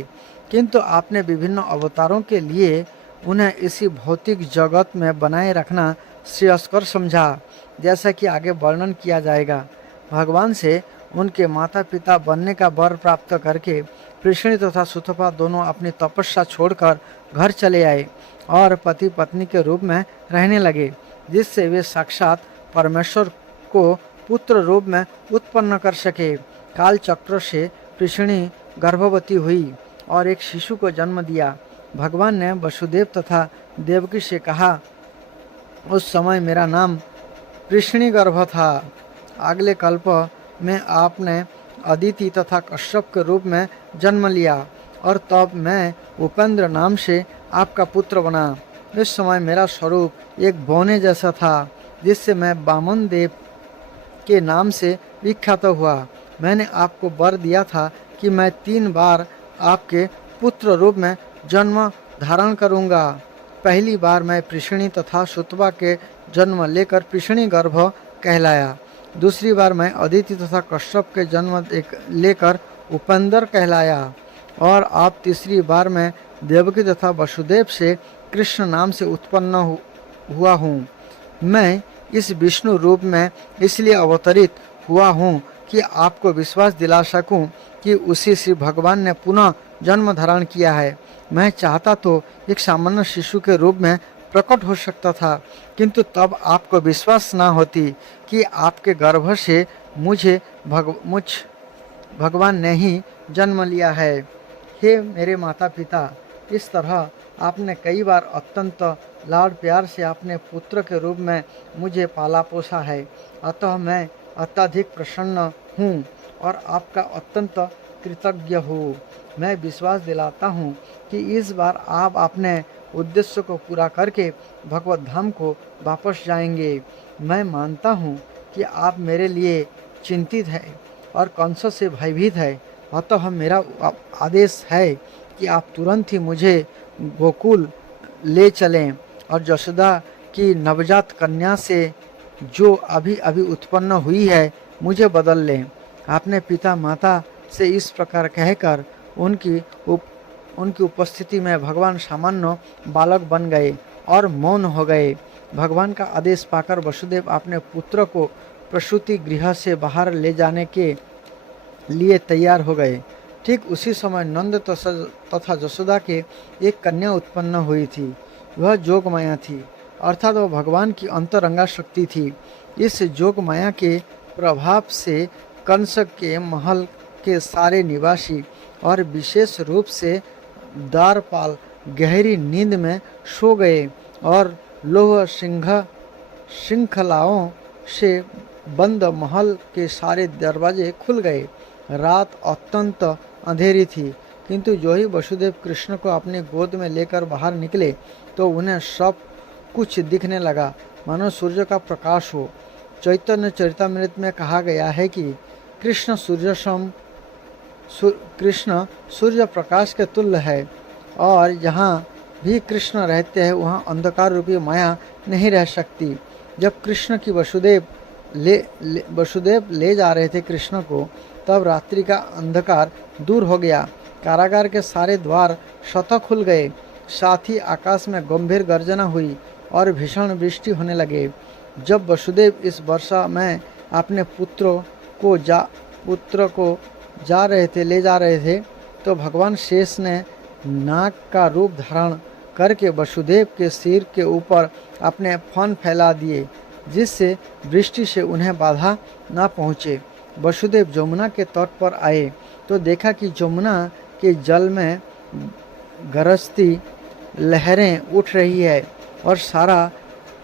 किंतु आपने विभिन्न अवतारों के लिए उन्हें इसी भौतिक जगत में बनाए रखना श्रेयस्कर समझा, जैसा कि आगे वर्णन किया जाएगा। भगवान से उनके माता पिता बनने का वर प्राप्त करके पृष्णी तथा सुतपा दोनों अपनी तपस्या छोड़कर घर चले आए और पति पत्नी के रूप में रहने लगे, जिससे वे साक्षात परमेश्वर को पुत्र रूप में उत्पन्न कर सके। काल चक्र से पृष्णी गर्भवती हुई और एक शिशु को जन्म दिया। भगवान ने वसुदेव तथा देवकी से कहा, उस समय मेरा नाम पृष्णी गर्भ था। अगले कल्प में आपने अदिति तथा कश्यप के रूप में जन्म लिया और तब मैं उपेंद्र नाम से आपका पुत्र बना। इस समय मेरा स्वरूप एक बौने जैसा था, जिससे मैं वामन देव के नाम से विख्यात हुआ। मैंने आपको वर दिया था कि मैं 3 बार आपके पुत्र रूप में जन्म धारण करूंगा। पहली बार मैं पृष्णी तथा सुतपा के जन्म लेकर पृष्णी गर्भ कहलाया। दूसरी बार मैं अदिति तथा कश्यप के जन्म लेकर उपेंद्र कहलाया और आप तीसरी बार मैं देवकी तथा वसुदेव से कृष्ण नाम से उत्पन्न हुआ हूँ। मैं इस विष्णु रूप में इसलिए अवतरित हुआ हूँ कि आपको विश्वास दिला सकूं कि उसी श्री भगवान ने पुनः जन्म धारण किया है। मैं चाहता तो एक सामान्य शिशु के रूप में प्रकट हो सकता था, किंतु तब आपको विश्वास न होती कि आपके गर्भ से भगवान ने ही जन्म लिया है। हे मेरे माता पिता, इस तरह आपने कई बार अत्यंत लाड प्यार से अपने पुत्र के रूप में मुझे पाला पोसा है, अतः मैं अत्यधिक प्रसन्न हूँ और आपका अत्यंत कृतज्ञ हूँ। मैं विश्वास दिलाता हूँ कि इस बार आप अपने उद्देश्य को पूरा करके भगवत धाम को वापस जाएंगे। मैं मानता हूँ कि आप मेरे लिए चिंतित है और कंस से भयभीत है, अतः मेरा आदेश है कि आप तुरंत ही मुझे गोकुल ले चलें और यशोदा की नवजात कन्या से जो अभी अभी उत्पन्न हुई है मुझे बदल लें। अपने पिता माता से इस प्रकार कहकर उनकी उपस्थिति में भगवान सामान्य बालक बन गए और मौन हो गए। भगवान का आदेश पाकर वसुदेव अपने पुत्र को प्रसूति गृह से बाहर ले जाने के लिए तैयार हो गए। ठीक उसी समय नंद तथा यशोदा के एक कन्या उत्पन्न हुई थी। वह जोगमाया थी, अर्थात वह भगवान की अंतरंगा शक्ति थी। इस जोगमाया के प्रभाव से कंस के महल के सारे निवासी और विशेष रूप से द्वारपाल गहरी नींद में सो गए और लोह श्रृंखलाओं से बंद महल के सारे दरवाजे खुल गए। रात अत्यंत अंधेरी थी, किंतु जो ही वसुदेव कृष्ण को अपनी गोद में लेकर बाहर निकले तो उन्हें सब कुछ दिखने लगा मानो सूर्य का प्रकाश हो। चैतन्य चरितमृत में कहा गया है कि कृष्ण सूर्य प्रकाश के तुल्य है और जहाँ भी कृष्ण रहते हैं वहाँ अंधकार रूपी माया नहीं रह सकती। जब कृष्ण की वसुदेव ले जा रहे थे कृष्ण को, तब रात्रि का अंधकार दूर हो गया। कारागार के सारे द्वार स्वतः खुल गए, साथ ही आकाश में गंभीर गर्जना हुई और भीषण वृष्टि होने लगे। जब वसुदेव इस वर्षा में अपने पुत्र को ले जा रहे थे तो भगवान शेष ने नाग का रूप धारण करके वसुदेव के सिर के ऊपर अपने फन फैला दिए, जिससे वृष्टि से उन्हें बाधा न पहुँचे। वसुदेव जमुना के तट पर आए तो देखा कि जमुना के जल में गरजती लहरें उठ रही है और सारा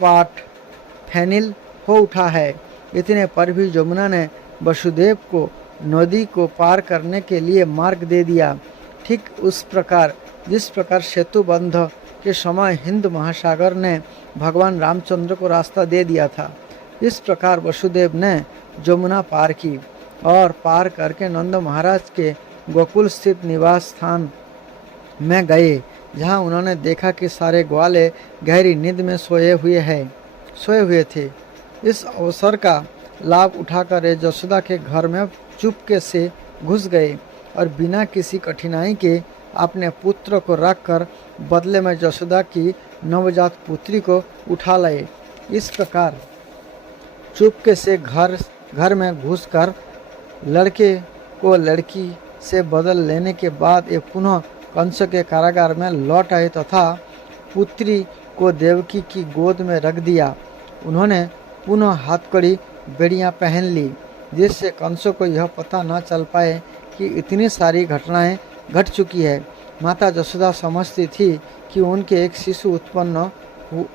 पाट फैनिल हो उठा है। इतने पर भी जमुना ने वसुदेव को नदी को पार करने के लिए मार्ग दे दिया। ठीक उस प्रकार जिस प्रकार सेतु बंध के समय हिंद महासागर ने भगवान रामचंद्र को रास्ता दे दिया था, इस प्रकार वसुदेव ने जमुना पार की और पार करके नंद महाराज के गोकुल स्थित निवास स्थान में गए, जहां उन्होंने देखा कि सारे ग्वाले गहरी नींद में सोए हुए थे। इस अवसर का लाभ उठाकर यशोदा के घर में चुपके से घुस गए और बिना किसी कठिनाई के अपने पुत्र को रखकर बदले में यशोदा की नवजात पुत्री को उठा लाए। इस प्रकार चुपके से घर में घुसकर लड़के को लड़की से बदल लेने के बाद ये पुनः कंस के कारागार में लौट आए तथा पुत्री को देवकी की गोद में रख दिया। उन्होंने पुनः हाथकड़ी बेड़ियां पहन ली, जिससे कंस को यह पता न चल पाए कि इतनी सारी घटनाएं घट चुकी है। माता यशोदा समझती थी कि उनके एक शिशु उत्पन्न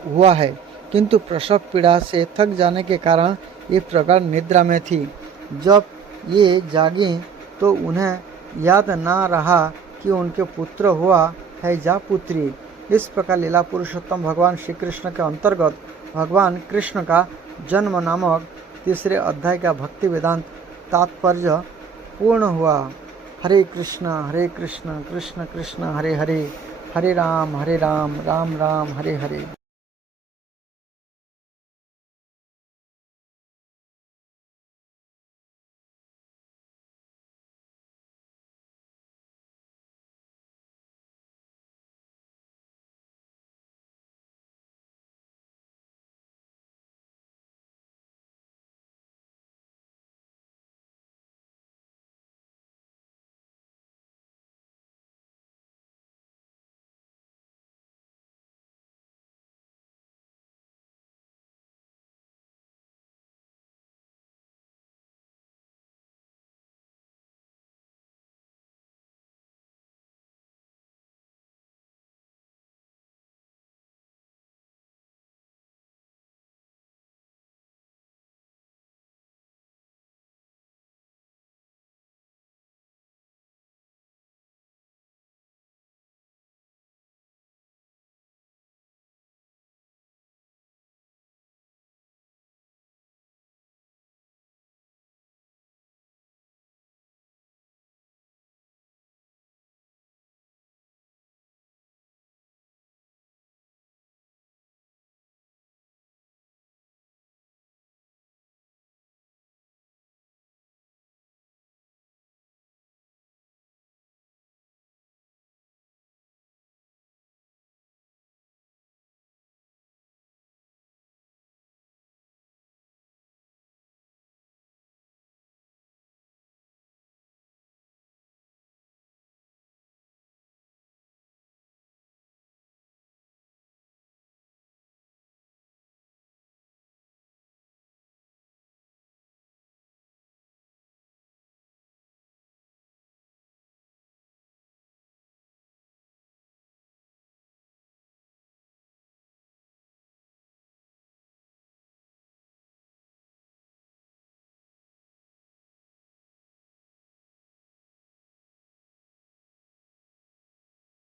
हुआ है, किंतु प्रसव पीड़ा से थक जाने के कारण ये प्रगाढ़ निद्रा में थी। जब ये जागी तो उन्हें याद न रहा कि उनके पुत्र हुआ है या पुत्री। इस प्रकार लीला पुरुषोत्तम भगवान श्री कृष्ण के अंतर्गत भगवान कृष्ण का जन्म नामक तीसरे अध्याय का भक्ति वेदांत तात्पर्य पूर्ण हुआ। हरे कृष्ण कृष्ण कृष्ण हरे हरे, हरे राम राम राम हरे हरे।